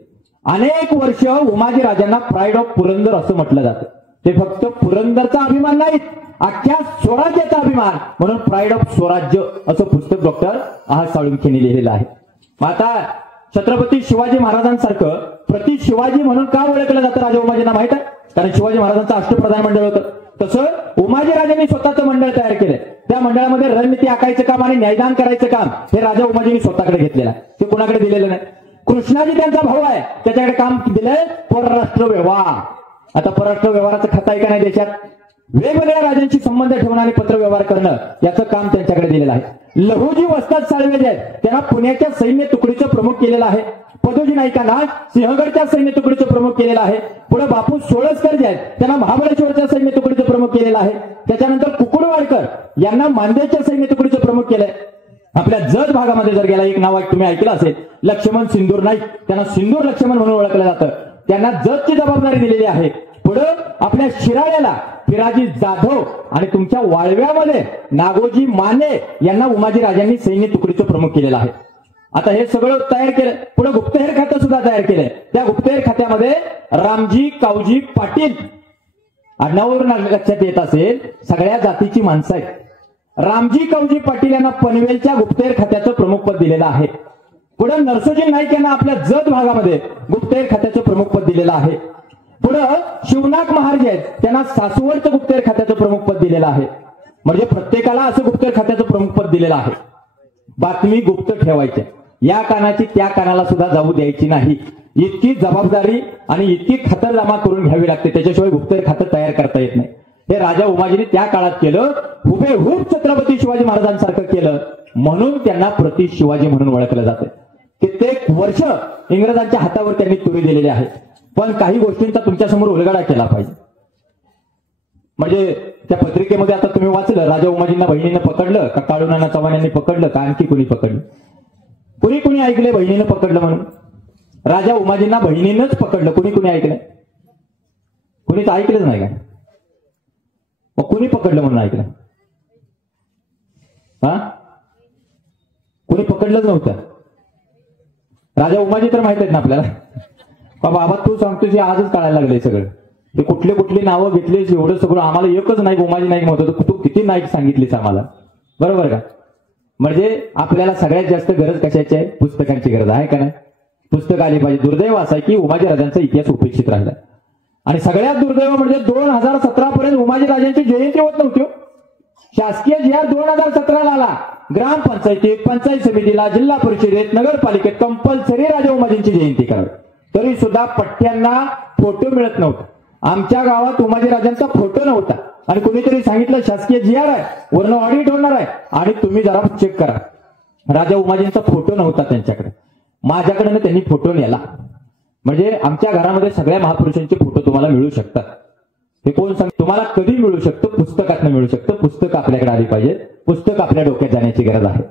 अनेक वर्ष उमाजीराजांना प्राईड ऑफ पुरंदर असं म्हटलं जातं. ते फक्त पुरंदरचा अभिमान नाही, अख्ख्या स्वराज्याचा अभिमान, म्हणून प्राईड ऑफ स्वराज्य असं पुस्तक डॉक्टर आह साळुंखेंनी लिहिलेलं आहे. आता छत्रपती शिवाजी महाराजांसारखं प्रति शिवाजी म्हणून का ओळखलं जातं राजा उमाजींना माहित आहे? कारण शिवाजी महाराजांचं अष्टप्रधान मंडळ होतं. तसं उमाजीराजांनी स्वतःचं मंडळ तयार केलं. त्या मंडळामध्ये रणनीती आखायचं काम आणि न्यायदान करायचं काम हे राजा उमाजींनी स्वतःकडे घेतलेलं आहे. ते कोणाकडे दिलेलं नाही. कृष्णाजी त्यांचा भाऊ आहे, त्याच्याकडे काम दिलंय परराष्ट्र व्यवहार. आता परराष्ट्र व्यवहाराचं खातं आहे का नाही देशात? वेगवेगळ्या राज्यांशी संबंध ठेवून आणि पत्र व्यवहार करणं याचं काम त्यांच्याकडे दिलेलं आहे. लहुजी वस्ताद साळवे जे आहेत त्यांना पुण्याच्या सैन्य तुकडीचं प्रमुख केलेलं आहे. पदोजी नाईकांना सिंहगडच्या सैन्य तुकडीचं प्रमुख केलेलं आहे. पुढे बापू सोळसकर जे आहेत त्यांना महाबळेश्वरच्या सैन्य तुकडीचं प्रमुख केलेलं आहे. त्याच्यानंतर कुकुडवाडकर यांना मांदेच्या सैन्य तुकडीचं प्रमुख केलंय. आपल्या जत भागामध्ये जर गेला एक नाव तुम्ही ऐकलं असेल, लक्ष्मण सिंदूर नाईक, त्यांना सिंदूर लक्ष्मण म्हणून ओळखलं जातं. त्यांना जतची जबाबदारी दिलेली आहे. पुढे आपल्या शिराळ्याला फिराजी जाधव आणि तुमच्या वाळव्यामध्ये नागोजी माने यांना उमाजी राजांनी सैन्य तुकडीचं प्रमुख केलेलं आहे. आता हे सगळं तयार केलं. पुढे गुप्तहेर खातं सुद्धा तयार केलंय. त्या गुप्तहेर खात्यामध्ये रामजी कावजी पाटील आडनावावरून लक्षात येत असेल, सगळ्या जातीची माणसं आहेत. रामजी कावजी पाटील यांना पनवेलच्या गुप्तहेर खात्याचं प्रमुखपद दिलेलं आहे. पुढे नरसोजी नाईक यांना आपल्या जत भागामध्ये गुप्तहेर खात्याचं प्रमुखपद दिलेलं आहे. पुढे शिवनाथ महार जे आहेत त्यांना सासवडचं गुप्तहेर खात्याचं प्रमुखपद दिलेलं आहे. म्हणजे प्रत्येकाला असं गुप्तहेर खात्याचं प्रमुखपद दिलेलं आहे. बातमी गुप्त ठेवायची, या कानाची त्या कानाला सुद्धा जाऊ द्यायची नाही. इतकी जबाबदारी आणि इतकी खातरजमा करून घ्यावी लागते. त्याच्याशिवाय गुप्तहेर खातं तयार करता येत नाही. हे राजा उमाजीने त्या काळात केलं. हुबेहूब छत्रपती शिवाजी महाराजांसारखं केलं, म्हणून त्यांना प्रति शिवाजी म्हणून ओळखलं जातं. कित्येक वर्ष इंग्रजांच्या हातावर त्यांनी तुरी दिलेली आहे. पण काही गोष्टींचा तुमच्यासमोर उलगडा केला पाहिजे. म्हणजे त्या पत्रिकेमध्ये आता तुम्ही वाचलं, राजा उमाजींना बहिणीनं पकडलं का काळूनाना चव्हाण यांनी पकडलं का आणखी कुणी पकडलं? कुणी कुणी ऐकले बहिणीनं पकडलं म्हणून? राजा उमाजींना बहिणीनंच पकडलं. कुणी कुणी ऐकलंय? कुणी तर ऐकलंच नाही का? मग कुणी पकडलं म्हणून ऐकलं? हा, कुणी पकडलंच नव्हतं. राजा उमाजी तर माहित आहेत ना आपल्याला. बाबा तू सांगतोस हे आजच कळायला लागले सगळं. ते कुठले कुठली नावं घेतलीस एवढं सगळं आम्हाला एकच नाईक उमाजी नाईक म्हणत होतं. तू किती नाईक सांगितलीस आम्हाला, बरोबर का? म्हणजे आपल्याला सगळ्यात जास्त गरज कशाची आहे? पुस्तकांची गरज आहे का नाही? पुस्तक आली पाहिजे. दुर्दैव असं आहे की उमाजी राजांचा इतिहास उपेक्षित राहिला. आणि सगळ्यात दुर्दैव म्हणजे 2017 पर्यंत उमाजी राजांची जयंती होत नव्हती. शासकीय जी.आर 2017 आला. ग्रामपंचायतीत, पंचायत समितीला, जिल्हा परिषदेत, नगरपालिकेत कंपल्सरी राजा उमाजींची जयंती करावी. तरी सुद्धा पठ्यांना फोटो मिळत नव्हता. आमच्या गावात उमाजी राजांचा फोटो नव्हता. आणि कोणीतरी सांगितलं शासकीय जी.आर आहे, वर्ण ऑडिट होणार आहे आणि तुम्ही जरा चेक करा. राजा उमाजींचा फोटो नव्हता त्यांच्याकडे. माझ्याकडे त्यांनी फोटो नेला. म्हणजे आमच्या घरामध्ये सगळ्या महापुरुषांचे फोटो तुम्हाला मिळू शकतात. हे कोण सांग? तुम्हाला कधी मिळू शकतं? पुस्तकातनं मिळू शकतं. पुस्तक आपल्याकडे आली पाहिजे. पुस्तक आपल्या डोक्यात जाण्याची गरज आहे.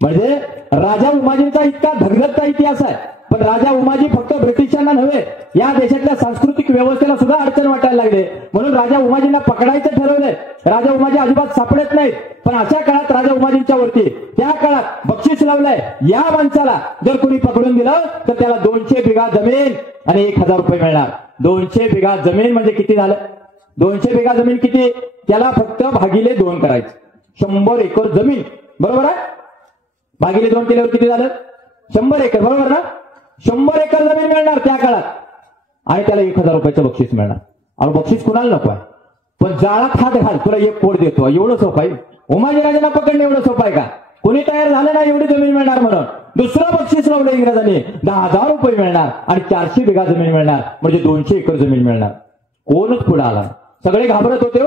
म्हणजे राजा उमाजींचा इतका धगधगता इतिहास आहे. पण राजा उमाजी फक्त ब्रिटिशांना नव्हे, या देशातल्या सांस्कृतिक व्यवस्थेला सुद्धा अडचण वाटायला लागले. म्हणून राजा उमाजींना पकडायचं ठरवलंय. राजा उमाजी अजिबात सापडत नाहीत. पण अशा काळात राजा उमाजींच्या वरती त्या काळात बक्षीस लावलंय. या माणसाला जर कोणी पकडून दिलं तर त्याला 200 बिघा जमीन आणि 1000 रुपये मिळणार. 200 बिघा जमीन म्हणजे किती झालं? 200 बिघा जमीन किती? त्याला फक्त भागिले 2 करायचं. 100 एकर जमीन, बरोबर आहे? भागिले 2 केल्यावर किती झालं? 100 एकर, बरोबर ना? 100 एकर जमीन मिळणार त्या काळात. आणि त्याला 1000 रुपयाचं बक्षीस मिळणार. अरे बक्षीस कुणाला नको आहे? पण जाळात हात घाल, तुला एक कोड देतो. एवढं सोपं आहे? उमाजी राजांना पकडणं एवढं सोपं आहे का? कोणी तयार झालं नाही एवढी जमीन मिळणार म्हणून. दुसरं बक्षीस लावलं इंग्रजांनी, 10,000 रुपये मिळणार आणि 400 बिघा जमीन मिळणार. म्हणजे 200 एकर जमीन मिळणार. कोणच पुढे आला? सगळे घाबरत होते.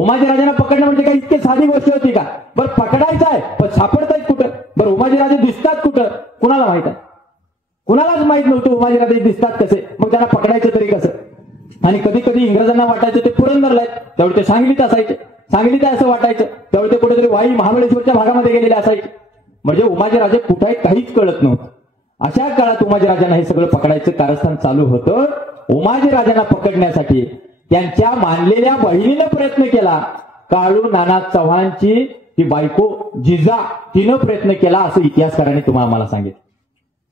उमाजी राजांना पकडणं म्हणजे काही इतकी साधी गोष्ट होती का? बरं पकडायचं आहे, पण सापडतायत कुठं? बरं उमाजी राजे दिसतात कुठं? कुणाला माहित आहे? कुणालाच माहित नव्हतं उमाजी राजे दिसतात कसे. मग त्यांना पकडायचं तरी कसं? आणि कधी कधी इंग्रजांना वाटायचं ते पुरंदरला आहेत, त्यावेळी ते सांगलीत असायचे. सांगलीत असं वाटायचं, त्यावेळी ते कुठेतरी वाई महाबळेश्वरच्या भागामध्ये गेलेले असायचे. म्हणजे उमाजी राजे कुठे आहेत काहीच कळत नव्हतं. अशा काळात उमाजी राजांना हे सगळं पकडायचं कारस्थान चालू होतं. उमाजी राजांना पकडण्यासाठी त्यांच्या मानलेल्या बहिणीनं प्रयत्न केला. काळू नाना चव्हाणची ती बायको जिजा, तिनं प्रयत्न केला असं इतिहासकारांनी तुम्हाला सांगितलं.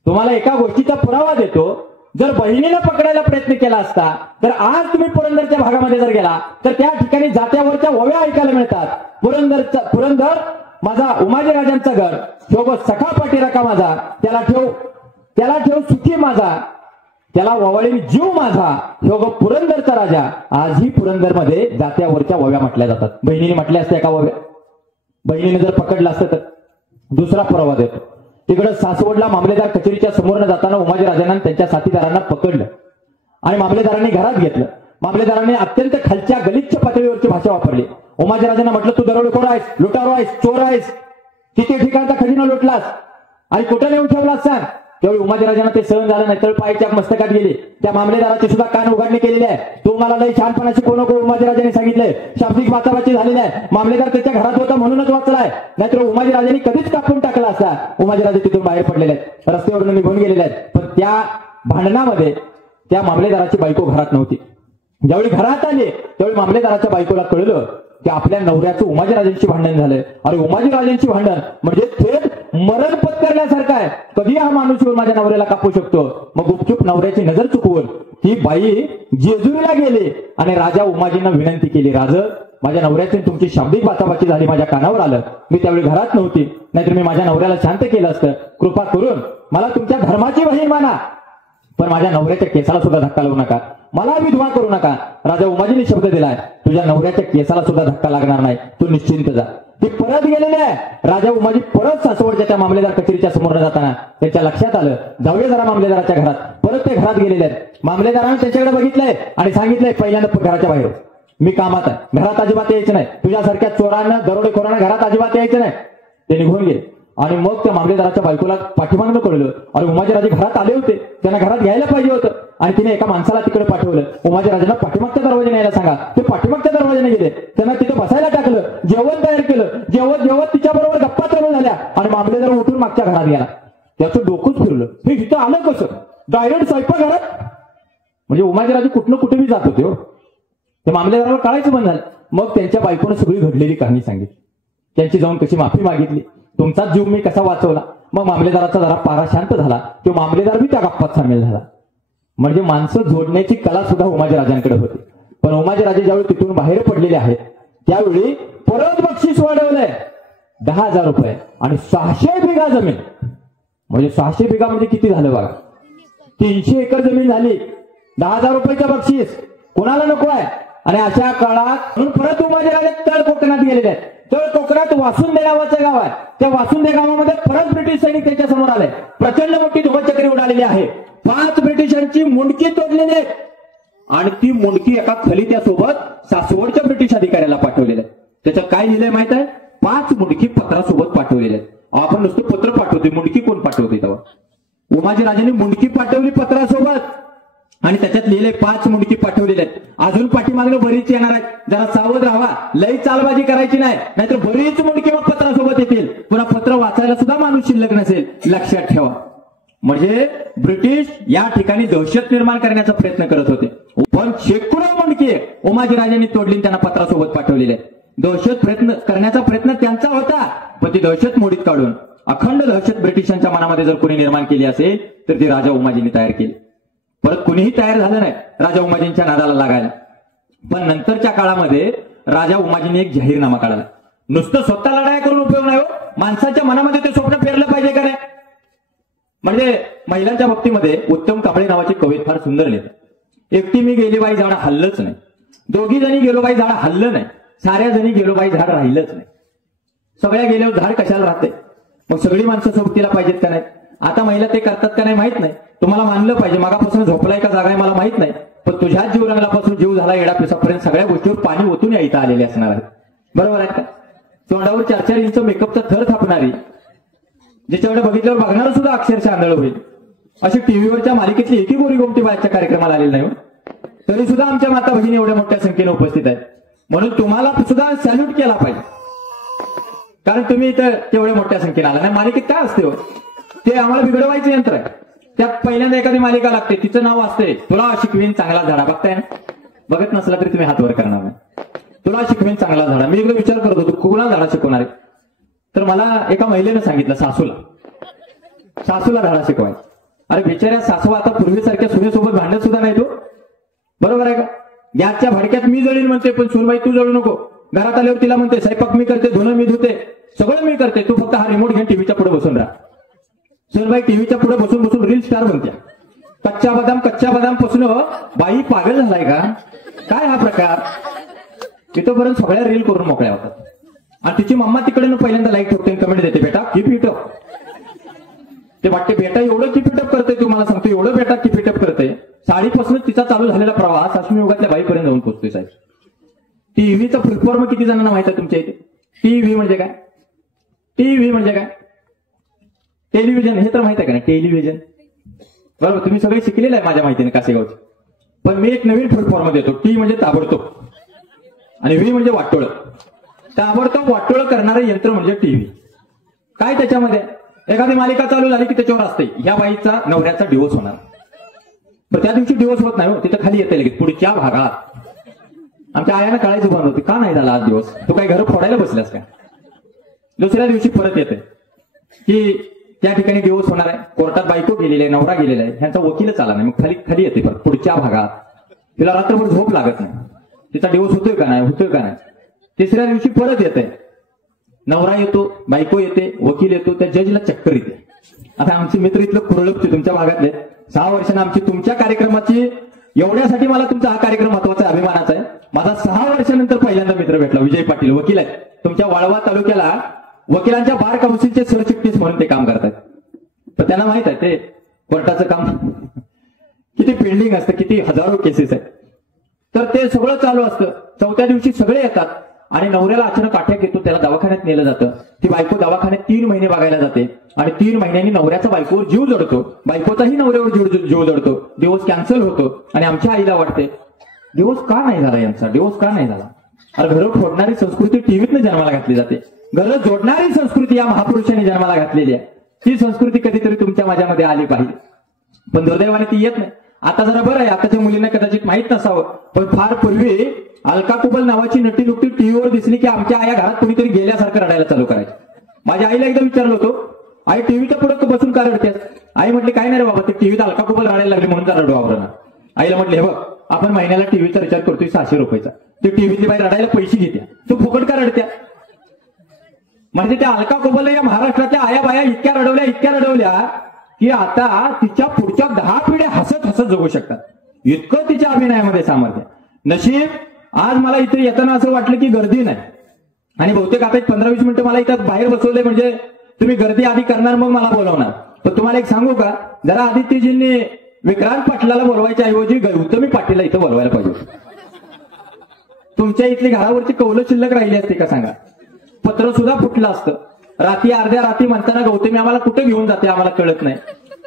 तुम्हाला एका गोष्टीचा पुरावा देतो. जर बहिणीनं पकडायला प्रयत्न केला असता तर आज तुम्ही पुरंदरच्या भागामध्ये जर गेला तर त्या ठिकाणी जात्यावरच्या ओव्या ऐकायला मिळतात. पुरंदर माझा उमाजी राजांचा घर, शोभ सखा पाठीराखा माझा, त्याला ठेव सुखी माझा, त्याला ववाळीन जीव माझा, शोभ पुरंदरचा राजा. आजही पुरंदरमध्ये जात्यावरच्या ओव्या म्हटल्या जातात. बहिणीने म्हटल्या असत्या का ओव्या? बहिणीने जर पकडलं असतं तर. दुसरा पुरावा देतो. तिकडे सासवडला मामलेदार कचेरीच्या समोरनं जाताना उमाजी राजांना त्यांच्या साथीदारांना पकडलं आणि मामलेदारांनी घरात घेतलं. मामलेदारांनी अत्यंत खालच्या गलिच्छ पातळीवरची भाषा वापरली. उमाजी राजांना म्हटलं, तू दरोडेखोर आहेस, लुटारू आहेस, चोर आहेस, किती ठिकाणचा खजिना लुटलास आणि कुठं नेऊन ठेवलास सांग. त्यावेळी उमाजीराजांना ते सहन झालं नाही. तळपायच्या मस्तकात गेले. त्या मामलेदाराची सुद्धा कान उघडणी केलेली आहे. तो मला लई छानपणा शिकवू नको उमाजीराजांनी सांगितलंय. शाब्दिक बाचाबाची झालेली आहे. मामलेदार त्याच्या घरात होता म्हणूनच वाचलाय, नाहीतर उमाजीराजांनी कधीच कापून टाकला असता. उमाजीराजे तिथून बाहेर पडलेले आहेत, रस्त्यावरून निघून गेलेले आहेत. पण त्या भांडणामध्ये त्या मामलेदाराची बायको घरात नव्हती. ज्यावेळी घरात आले त्यावेळी मामलेदाराच्या बायकोला कळलं की आपल्या नवऱ्याचं उमाजीराजांशी भांडण झालंय. अरे उमाजीराजांची भांडण म्हणजे थेट मरण पत्करण्यासारखं आहे. कधी हा माणूस येऊन माझ्या नवऱ्याला कापू शकतो. मग गुपचूप नवऱ्याची नजर चुकवून ही बाई जेजुरीला गेली आणि राजा उमाजींना विनंती केली, राज माझ्या नवऱ्याची तुमची शाब्दिक बाचाबाची झाली, माझ्या कानावर आलं. मी त्यावेळी घरात नव्हती, नाहीतर मी माझ्या नवऱ्याला शांत केलं असतं. कृपा करून मला तुमच्या धर्माची बहीण माना, पण माझ्या नवऱ्याच्या केसाला सुद्धा धक्का लावू नका, मला विधवा करू नका. राजा उमाजीने शब्द दिलाय, तुझ्या नवऱ्याच्या केसाला सुद्धा धक्का लागणार नाही, तू निश्चिंत जा. ती परत गेलेले आहे. राजा उमाजी परत सासवडच्या त्या मामलेदार कचेरीच्या समोर जाताना त्यांच्या लक्षात आलं, जाऊया जरा मामलेदाराच्या घरात. परत ते घरात गेलेले आहेत. मामलेदाराने त्यांच्याकडे बघितलंय आणि सांगितलंय, पहिल्यांदा घराच्या बाहेर मी कामात आहे, घरात अजिबात यायचं नाही. तुझ्यासारख्या चोरांना दरोडेखोरांना घरात अजिबात यायचं नाही. ते निघून गेले. आणि मग त्या मामलेदाराच्या बायकोला पाठीमागणं कळलं, अरे उमाजीराजे घरात आले होते, त्यांना घरात घ्यायला पाहिजे होतं. आणि तिने एका माणसाला तिकडे पाठवलं, उमाजीराजांना पाठीमागच्या दरवाजाने यायला सांगा. ते पाठीमागच्या दरवाजाने गेले, त्यांना तिथे बसायला टाकलं, जेवण तयार केलं. जेवत तिच्याबरोबर गप्पा चालू झाल्या आणि मामलेदार उठून मागच्या घरात गेला. त्याचं डोकंच फिरलं, हे इथं आलं कसं, डायरेक्ट स्वयंपाक घरात. म्हणजे उमाजीराजे कुठनं कुठे बी जात होते. ते मामलेदाराला कळायचं बंद झालं. मग त्यांच्या बायकोनं सगळी घडलेली कहाणी सांगितली, त्यांची जाऊन कशी माफी मागितली, तुमचा जीव मी कसा वाचवला. मग मामलेदाराचा जरा पारा शांत झाला, तो मामलेदार बी त्या गप्पात सामील झाला. म्हणजे माणसं जोडण्याची कला सुद्धा उमाजीराजांकडे होती. पण उमाजीराजे ज्यावेळी तिथून बाहेर पडलेले आहेत त्यावेळी परत बक्षीस वाढवलंय 10,000 रुपये आणि 600 बिघा जमीन. म्हणजे 600 बिघा म्हणजे किती झालं बघा, 300 एकर जमीन झाली. 10,000 रुपयाचं बक्षीस कोणाला नको आहे. आणि अशा काळात म्हणून परत उमाजीराजे तळ कोकणात गेलेले आहेत. तर कोकणात वासुंदे नावाचं गाव आहे. त्या वासुंदे गावामध्ये परत ब्रिटिश सैनिक त्यांच्या समोर आले. प्रचंड मोठी धुमचक्री उडालेली आहे. 5 ब्रिटिशांची मुंडकी तोडलेली आहे आणि ती मुंडकी एका खलित्यासोबत सासवडच्या ब्रिटिश अधिकाऱ्याला पाठवलेलं आहे. त्याच्यात काय लिहिलंय माहित आहे, 5 मुंडकी पत्रासोबत पाठवलेले आहेत. आपण नुसतं पत्र पाठवते, मुंडकी कोण पाठवते तेव्हा. उमाजीराजांनी मुंडकी पाठवली पत्रासोबत आणि त्याच्यात लिहिले 5 मुंडकी पाठवलेले आहेत. अजून पाठीमागणं बरीच येणार आहेत, जरा सावध राहा, लई चालबाजी करायची नाही, नाहीतर बरीच मुंडकी मग पत्रासोबत येतील. पुन्हा पत्र वाचायला सुद्धा माणूस शिल्लक नसेल, लक्षात ठेवा. म्हणजे ब्रिटिश या ठिकाणी दहशत निर्माण करण्याचा प्रयत्न करत होते. पण शेकडो मुंडकी उमाजीराजांनी तोडली, त्यांना पत्रासोबत पाठवलेले आहेत. दहशत प्रयत्न करण्याचा प्रयत्न त्यांचा होता, पण ती दहशत मोडीत काढून अखंड दहशत ब्रिटिशांच्या मनामध्ये जर कोणी निर्माण केली असेल तर ती राजा उमाजींनी तयार केली. परत कुणीही तयार झालं नाही राजा उमाजींच्या नादाला लागायला. पण नंतरच्या काळामध्ये राजा उमाजींनी एक जाहीरनामा काढला. नुसतं स्वतः लढाई करून उपयोग नाही हो, माणसाच्या मनामध्ये ते स्वप्न पेरलं पाहिजे का नाही. म्हणजे महिलांच्या बाबतीमध्ये उत्तम कांबळे नावाचे कवी फार सुंदर लिहितात. एकटी मी गेली बाई झाड हल्लच नाही, दोघी जणी गेलो बाई झाड हल्लं नाही, साऱ्या जणी गेलो बाई झाड राहिलंच नाही. सगळ्या गेल्यावर झाड कशाला राहते. मग सगळी माणसं सोबतीला पाहिजेत का नाही. आता महिला ते करतात का नाही माहित नाही, तुम्हाला मानलं पाहिजे. मागापासून झोपलाय का जागा आहे मला माहित नाही, पण तुझ्याच जीव रंगलापासून जीव झाला येडा पिसापर्यंत सगळ्या गोष्टीवर पाणी ओतून या इथं आलेले असणार आहेत. बरोबर आहे का. तोंडावर 4-4 इंच मेकअपचा थर थापणारी, ज्याच्याकडे बघितल्यावर बघणार सुद्धा अक्षरशः आंधळ होईल, अशी टीव्हीवरच्या मालिकेतली एकी गोरी गोमटी बायच्या कार्यक्रमाला आलेली नाही, तरी सुद्धा आमच्या माता भगिनी एवढ्या मोठ्या संख्येने उपस्थित आहेत. म्हणून तुम्हाला सुद्धा सॅल्यूट केला पाहिजे, कारण तुम्ही इथं तेवढ्या मोठ्या संख्येने आला नाही. मालिकेत काय असते हो, ते आम्हाला बिघडवायचं यंत्र आहे. त्यात पहिल्यांदा एखादी मालिका लागते, तिचं नाव असते तुला शिकवीन चांगला झाडा. बघताय ना, बघत नसला तरी तुम्ही हात वर करणार नाही. तुला शिकवीन चांगला झाडा. मी एकदा विचार करत होतो कुणाला झाडा शिकवणार आहे, तर मला एका महिलेनं सांगितलं सासूला झाडा शिकवायचा. अरे बिचाऱ्या सासू आता पूर्वीसारख्या सुनेसोबत भांडत सुद्धा नाही तो. बरोबर आहे का. गॅसच्या भडक्यात मी जळीन म्हणते, पण सुनबाई तू जळू नको. घरात आल्यावर तिला म्हणते स्वयंपाक मी करते, धुणं मी धुते, सगळं मी करते, तू फक्त हा रिमोट घेऊन टीव्हीच्या पुढे बसून राहा. सुनबाई टीव्हीच्या पुढे बसून बसून रील स्टार बनत्या. कच्च्या बदाम पासून बाई पागल झालाय का काय हा प्रकार. तिथपर्यंत सगळ्या रील करून मोकळ्या होतात. आणि तिची मम्मा तिकडे पहिल्यांदा लाईक ठोकते, कमेंट देते, बेटा कीप इट अप. ते वाटते बेटा एवढं कीप इट अप करते, तुम्हाला सांगतो एवढं बेटा कीप इट अप करते. साडीपासूनच तिचा चालू झालेला प्रवास अश्विनी युगातल्या बाईपर्यंत जाऊन पोहोचतोय साहेब. टीव्हीचा फुलफॉर्म किती जणांना माहित आहे तुमच्या इथे. टीव्ही म्हणजे काय, टीव्ही म्हणजे काय? टेलिव्हिजन हे तर माहित आहे का नाही? टेलिव्हिजन बरोबर, तुम्ही सगळे शिकलेलं आहे माझ्या माहितीने कासेगावचं. पण मी एक नवीन फुल फॉर्म देतो. टी म्हणजे ताबडतोब आणि व्ही म्हणजे वाटोळं. ताबडतोब वाटोळं करणारं यंत्र म्हणजे टीव्ही. काय त्याच्यामध्ये? एखादी मालिका चालू झाली की त्याच्यावर असते या बाईचा नवऱ्याचा डिवोर्स होणार. पण त्या दिवशी डिवोर्स होत नाही हो, तिथं खाली येते लगेच पुढच्या भागात. आमच्या आयानं कळायचं बंद होते, का नाही झाला आज दिवस? तू काय घर फोडायला बसलास का? दुसऱ्या दिवशी परत येते की त्या ठिकाणी डिवोर्स होणार आहे, कोर्टात बायको गेलेली आहे, नवरा गेलेला आहे, ह्यांचा वकीलच आला नाही. मग खाली खाली येते परत पुढच्या भागात. तिला रात्रभर झोप लागत नाही, तिचा डिवोर्स होतोय का नाही, होतोय का नाही. तिसऱ्या दिवशी परत येते, नवरा येतो, बायको येते, वकील येतो, त्या जजला चक्कर येते. आता आमचे मित्र इथलं कुरळपचे तुमच्या भागातले 6 वर्षांना आमची तुमच्या कार्यक्रमाची एवढ्यासाठी मला तुमचा हा कार्यक्रम महत्वाचा अभिमानाचा आहे. माझा 6 वर्षानंतर पहिल्यांदा मित्र भेटला, विजय पाटील वकील आहेत. तुमच्या वाळवा तालुक्याला वकिलांच्या बार काउन्सिलचे सरचिटणीस म्हणून ते काम करतात. पण त्यांना माहित आहे ते कोर्टाचं काम किती पेंडिंग असतं, किती हजारो केसेस आहेत. तर ते सगळं चालू असतं. 4थ्या दिवशी सगळे येतात आणि नवऱ्याला अचानक अटॅक येतो, त्याला दवाखान्यात नेलं जातं. ती बायको दवाखान्यात 3 महिने बघायला जाते आणि 3 महिन्यांनी नवऱ्याचा बायकोवर जीव जडतो, बायकोचाही नवऱ्यावर जीव जडतो, डिवोर्स कॅन्सल होतो. आणि आमच्या आईला वाटते डिवोर्स का नाही झाला यांचा, डिवोर्स का नाही झाला? अरे घरं फोडणारी संस्कृती टीव्हीतनं जन्माला घातली जाते, घरं जोडणारी संस्कृती या महापुरुषांनी जन्माला घातलेली आहे. ती संस्कृती कधीतरी तुमच्या माझ्यामध्ये आली पाहिजे, पण दुर्दैवाने ती येत नाही. आता जरा बरं आहे, आताच्या मुलींना कदाचित माहित नसावं, पण फार पूर्वी अलका कुबल नावाची नटी नुकती टीव्हीवर दिसली की आमच्या आया घरात कुणीतरी गेल्यासारखं रडायला चालू करायचं. माझ्या आईला एकदा विचारलं होतं, आई टीव्हीच्या पुढे बसून का रडतेस? आई म्हटली काय नाही रे बाबा, ते टीव्हीत अलका कुबल रडायला लागली म्हणून रडू आवरण. आईला म्हटले हे बघ, आपण महिन्याला टीव्हीचा रिचार्ज करतोय 600 रुपयाचा, ते टीव्हीतली बाई रडायला पैसे घेत्या, तू फुकट का रडत्या? म्हणजे त्या अलका कुबल या महाराष्ट्राच्या आया बाया इतक्या रडवल्या की आता तिच्या पुढच्या 10 पिढ्या हसत हसत जगू शकतात, इतकं तिच्या अभिनयामध्ये सामर्थ्य. नशीब आज मला इथे येताना असं वाटलं की गर्दी नाही, आणि बहुतेक आता 15-20 मिनिटं मला इथं बाहेर बसवले, म्हणजे तुम्ही गर्दी आधी करणार मग मला बोलावणार. पण तुम्हाला एक सांगू का, जरा आदित्यजींनी विक्रांत पाटलाला बोलवायच्या ऐवजी गौतमी पाटीलला इथं बोलवायला पाहिजे. तुमच्या इथली घरावरची कौलं शिल्लक राहिली असते का सांगा? पत्र सुद्धा फुटलं असतं. रात्री अर्ध्या रात्री म्हणताना गौतमी आम्हाला कुठे घेऊन जाते आम्हाला कळत नाही.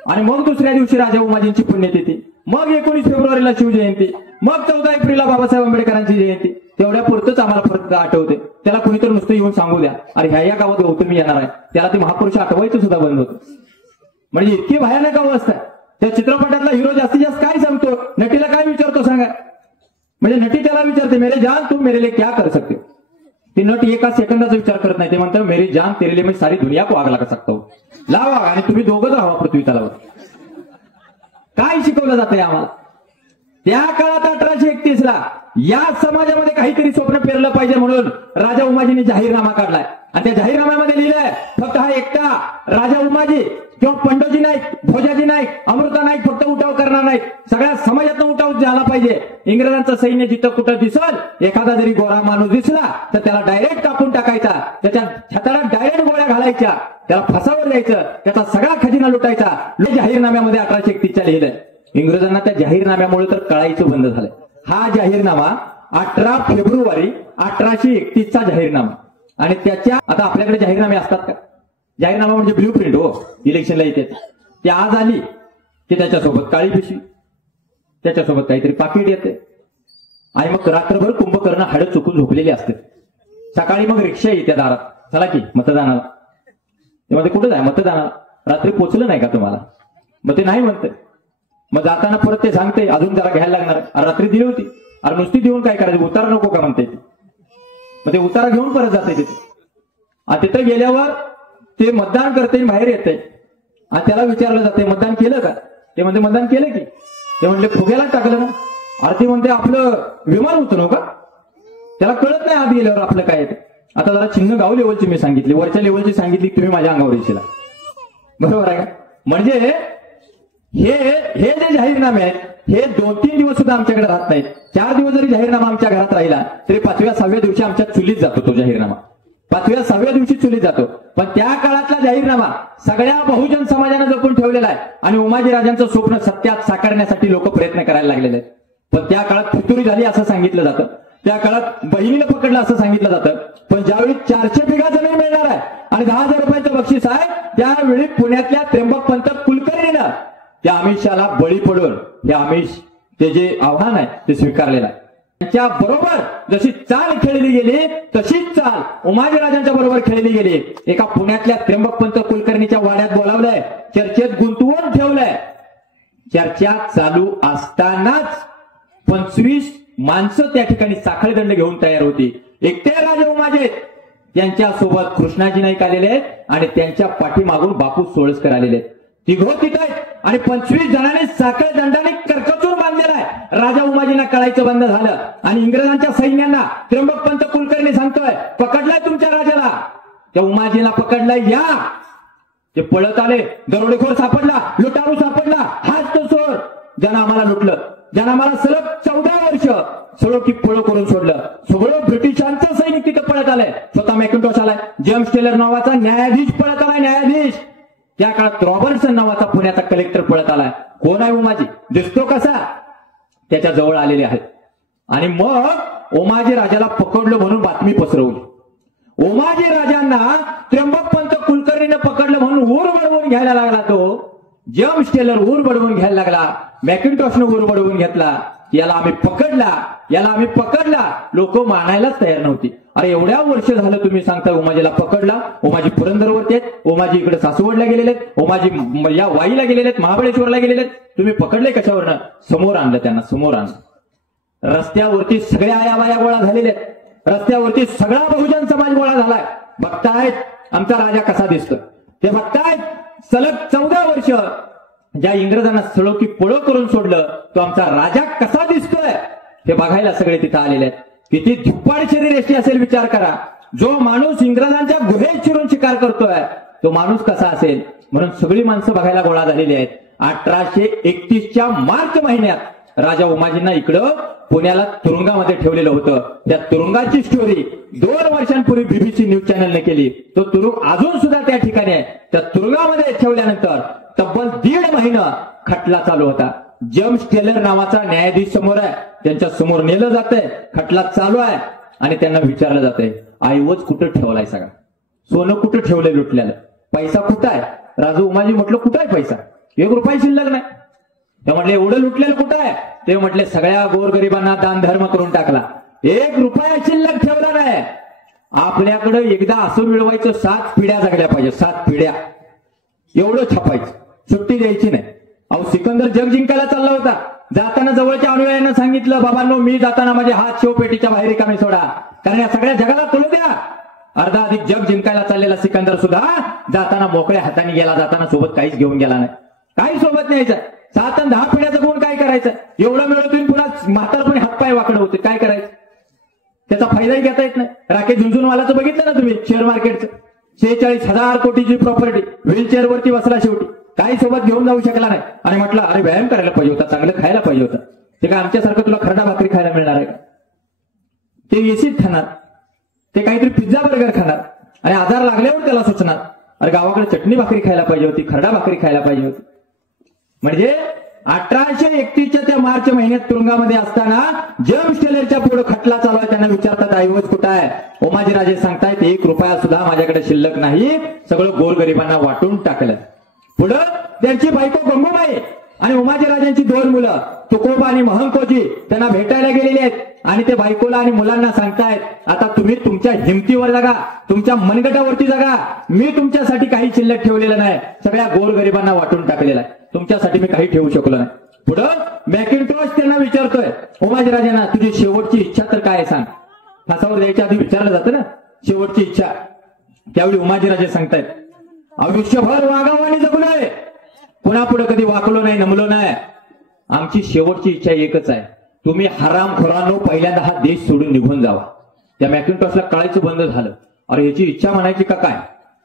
आणि मग दुसऱ्या दिवशी राजा उमाजींची पुण्यतिथी, मग 19 फेब्रुवारीला शिवजयंती, मग 14 एप्रिलला बाबासाहेब आंबेडकरांची जयंती. तेवढ्या पुरतच आम्हाला फक्त आठवते. त्याला कुणीतरी नुसतं येऊन सांगू द्या, अरे ह्या गावात गौतमी येणार आहे, त्याला ते महापुरुष आठवायचं सुद्धा बंद होतं. म्हणजे इतकी भयानक अवस्था आहे. त्या चित्रपटातला हिरो जास्तीत जास्त काय सांगतो, नटीला काय विचारतो सांगा? म्हणजे नटी त्याला विचारते, मेरे जान तू मेरे लिए क्या कर सकते? ती नट एका सेकंदाचा विचार करत नाही, ते म्हणतं मेरी जान तेरे लिए मैं सारी दुनिया को आग लगा सकता हूं. लावा आणि तुम्ही दोघंच राहा पृथ्वी तलावर. काय शिकवलं जातंय आम्हाला? त्या काळात 1831ला या समाजामध्ये काहीतरी स्वप्न पेरलं पाहिजे म्हणून राजा उमाजींनी जाहीरनामा काढलाय. आणि त्या जाहीरनाम्यामध्ये लिहिलंय फक्त हा एकटा राजा उमाजी किंवा पंडोजी नाईक, भोजाजी नाईक, अमृता नाईक फक्त उठाव करणार नाहीत, सगळ्या समाजातून उठाव झाला पाहिजे. इंग्रजांचं सैन्य जिथं कुठं दिसल, एखादा जरी गोरा माणूस दिसला तर त्याला डायरेक्ट कापून टाकायचा, त्याच्या छताला डायरेक्ट गोळ्या घालायच्या, त्याला फासावर द्यायचं, त्याचा सगळा खजिना लुटायचा. जाहीरनाम्यामध्ये 1831च्या लिहिलंय. इंग्रजांना त्या जाहीरनाम्यामुळे तर कळायचं बंद झालंय. हा जाहीरनामा 18 फेब्रुवारी 1831चा जाहीरनामा. आणि त्याच्या आता आपल्याकडे जाहीरनामे असतात का? जाहीरनामा म्हणजे ब्ल्यू प्रिंट हो, इलेक्शनला येते. ती आज आली की त्याच्यासोबत काळी पिशवी, त्याच्यासोबत काहीतरी पाकिट येते, आणि मग रात्रभर कुंभकर्ण हाडं चुकून झोपलेली असते. सकाळी मग रिक्षा येते दारात, चला की मतदानाला. तेव्हा ते कुठं जाय मतदानाला? रात्री पोचलं नाही का तुम्हाला? मग ते नाही म्हणते. मग जाताना परत ते सांगते अजून जरा घ्यायला लागणार आहे. अरे रात्री दिली होती, अरे नुसती देऊन काय करायचं, उतारा नको का म्हणते. मग ते उतारा घेऊन परत जाते तिथे. आणि तिथे गेल्यावर ते मतदान करते, बाहेर येते आणि त्याला विचारलं जाते मतदान केलं का? ते म्हणते मतदान केलं की. ते म्हणले फुग्याला टाकलं ना? अरे ते म्हणते आपलं विमान उतरव का? त्याला कळत नाही आत गेल्यावर आपलं काय येते. आता जरा चिन्ह गाव लेवलची मी सांगितली, वरच्या लेवलची सांगितली, तुम्ही माझ्या अंगावर येशील. बरोबर आहे का? म्हणजे हे जे जाहीरनामे आहेत हे 2-3 दिवस सुद्धा आमच्याकडे राहत नाहीत. 4 दिवस जरी जाहीरनामा आमच्या घरात राहिला तरी 5व्या-6व्या दिवशी आमच्या चुलीत जातो तो जाहीरनामा. 5व्या-6व्या दिवशी चुलीत जातो. पण त्या काळातला जाहीरनामा सगळ्या बहुजन समाजाने जपून ठेवलेला आहे. आणि उमाजी राजांचं स्वप्न सत्यात साकारण्यासाठी लोक प्रयत्न करायला लागलेले आहेत. पण त्या काळात फितुरी झाली असं सांगितलं जातं, त्या काळात बहिणीला पकडलं असं सांगितलं जातं. पण ज्यावेळी 400 बिघा जमीन मिळणार आहे आणि 10,000 मोठं बक्षीस आहे. त्यावेळी पुण्यातल्या त्र्यंबकपंत कुलकर्णीनं त्या आमिषाला बळी पडून हे आमिष ते जे आव्हान आहे ते स्वीकारलेलं आहे. त्यांच्या बरोबर जशी चाल खेळली गेली तशीच चाल उमाजीराजांच्या बरोबर खेळली गेली. एका पुण्यातल्या त्र्यंबकपंत कुलकर्णीच्या वाड्यात बोलावलंय, चर्चेत गुंतवून ठेवलंय. चर्चा चालू असतानाच 25 माणसं त्या ठिकाणी साखळदंड घेऊन तयार होती. एकटे राजे उमाजी त्यांच्यासोबत कृष्णाजी नाईक आलेले आहेत आणि त्यांच्या पाठीमागून बापू सोळसकर आलेले आहेत. तिघो तिथं आहेत आणि 25 जणांनी साखळदंडाने करकचून बांधलेला आहे. राजा उमाजींना कळायचं बंद झालं आणि इंग्रजांच्या सैन्यांना त्र्यंबकपंत कुलकर्णी सांगतोय, पकडलाय तुमच्या राजाला. त्या उमाजीला पकडलाय, या. ते पळत आले. दरोडेखोर सापडला, लुटारू सापडला, हाच तो चोर ज्यानं आम्हाला लुटलं, ज्यानं आम्हाला सलग 14 वर्ष सगळं की पळ करून सोडलं. सगळं ब्रिटिशांचं सैनिक तिथं पळत आलंय. स्वतः मॅकिंटॉश आलाय, जेम्स टेलर नावाचा न्यायाधीश पळत आलाय, न्यायाधीश. त्या काळात रॉबर्टसन नावाचा पुण्याचा कलेक्टर पळत आलाय. कोण आहे उमाजी, दिसतो कसा, त्याच्या जवळ आलेले आहेत. आणि मग उमाजी राजाला पकडलं म्हणून बातमी पसरवली. उमाजी राजांना त्र्यंबकपंत कुलकर्णीने पकडलं म्हणून ऊर बडवून घ्यायला लागला. तो जेम्स टेलर ऊर बडवून घ्यायला लागला, मॅकिंटॉशनं ऊर बडवून घेतला. याला आम्ही पकडला, याला आम्ही पकडला. लोक मानायलाच तयार नव्हती. अरे एवढ्या वर्ष झालं तुम्ही सांगता उमाजीला पकडला. उमाजी पुरंदरवरती आहेत, उमाजी इकडे सासवडला गेलेले आहेत, उमाजी या वाईला गेलेले आहेत, महाबळेश्वरला गेलेले आहेत. तुम्ही पकडले कशावरनं? समोर आणलं त्यांना, समोर आणलं. रस्त्यावरती सगळ्या आयाबाया गोळा झालेले आहेत. रस्त्यावरती सगळा बहुजन समाज गोळा झालाय. बघतायत आमचा राजा कसा दिसतो. ते बघतायत सलग 14 वर्ष ज्या इंग्रजांना सळो की पळो करून सोडलं, तो आमचा राजा कसा दिसतोय हे बघायला सगळे तिथं आलेले आहेत. किती धिप्पाड शरीर एसटी असेल विचार करा. जो माणूस इंग्रजांच्या गुहेत शिरून शिकार करतोय तो माणूस कसा असेल. म्हणून सगळी माणसं बघायला गोळा झालेली आहेत. 1831च्या मार्च महिन्यात राजा उमाजींना इकडं पुण्याला तुरुंगामध्ये ठेवलेलं होतं. त्या तुरुंगाची स्टोरी 2 वर्षांपूर्वी बीबीसी न्यूज चॅनलने केली. तो तुरुंग अजून सुद्धा त्या ठिकाणी आहे. त्या तुरुंगामध्ये ठेवल्यानंतर तब्बल 1.5 महिना खटला चालू होता. जेम्स टेलर नावाचा न्यायाधीश समोर आहे, त्यांच्या समोर नेलं जातंय, खटला चालू आहे आणि त्यांना विचारलं जातंय, ऐवज कुठं ठेवलाय, सगळं सोनं कुठं ठेवलंय लुटल्याला, पैसा कुठं आहे. राजू उमाजी म्हटलं कुठं आहे पैसा, 1 रुपया शिल्लक नाही. ते म्हटले एवढं लुटलेलं कुठं आहे. ते म्हटले सगळ्या गोरगरिबांना दान धर्म करून टाकला, 1 रुपया शिल्लक ठेवला नाही. आपल्याकडे एकदा असं मिळवायचं 7 पिढ्या जगल्या पाहिजे, 7 पिढ्या एवढं छापायचं, सुट्टी द्यायची नाही. अहो सिकंदर जग जिंकायला चालला होता. जाताना जवळच्या अनुयायांना सांगितलं, बाबांनो मी जाताना माझे हात शिवपेटीच्या बाहेर रिकामे सोडा, कारण या सगळ्या जगाला कळू द्या. अर्धा अधिक जग जिंकायला चाललेला सिकंदर सुद्धा जाताना मोकळ्या हाताने गेला. जाताना सोबत काहीच घेऊन गेला नाही, काही सोबत न्यायचं. 7 आणि 10 पिढ्याचं कोण काय करायचं. एवढं मिळवतून पुन्हा म्हातारपणे हातपाय वाकडं होते, काय करायचं. त्याचा फायदाही घेता येत नाही. राकेश झुंझुनवालाचं बघितलं ना तुम्ही, शेअर मार्केटचं 46,000 कोटीची प्रॉपर्टी, व्हीलचेअरवरती बसला, शेवटी काही सोबत घेऊन जाऊ शकला नाही. आणि म्हटलं अरे व्यायाम करायला पाहिजे होता, चांगलं खायला पाहिजे होतं. ते काय आमच्यासारखं तुला खरडा भाकरी खायला मिळणार आहे का. ते एसीत खाणार, ते काहीतरी पिझ्झा बर्गर खाणार आणि आजार लागल्यावर त्याला सुचणार अरे गावाकडे चटणी भाकरी खायला पाहिजे होती, खरडा भाकरी खायला पाहिजे होती. म्हणजे 1831च्या त्या मार्च महिन्यात तुरुंगामध्ये असताना जेम्स टेलरच्या पुढे खटला चालू आहे. त्यांना विचारतात ऐवज कुठं आहे. उमाजीराजे सांगतायत 1 रुपया सुद्धा माझ्याकडे शिल्लक नाही, सगळं गोरगरिबांना वाटून टाकलं. पुढं त्यांची बायको गंगूबाई आणि उमाजीराजांची 2 मुलं तुकोबा आणि महंकोजी त्यांना भेटायला गेलेले आहेत. आणि ते बायकोला आणि मुलांना सांगतायत आता तुम्ही तुमच्या हिमतीवर जगा, तुमच्या मनगटावरती जगा, मी तुमच्यासाठी काही शिल्लक ठेवलेलं नाही, सगळ्या गोरगरिबांना वाटून टाकलेलं आहे, तुमच्यासाठी मी काही ठेवू शकलो नाही. पुढं मॅकिंटॉश त्यांना विचारतोय उमाजीराजांना तुझी शेवटची इच्छा तर काय सांग. फासावर द्यायच्या आधी विचारलं जातं ना शेवटची इच्छा. त्यावेळी उमाजीराजे सांगतायत आयुष्यभर वागावं आणि जगू नये, पुन्हा पुढे कधी वाकलो नाही, नमलो नाही. आमची शेवटची इच्छा एकच आहे, तुम्ही हरामखोरांनो पहिल्यांदा हा देश सोडून निघून जावा. त्या मॅकिंटॉशला कळायचं बंद झालं. अरे याची इच्छा म्हणायची का काय.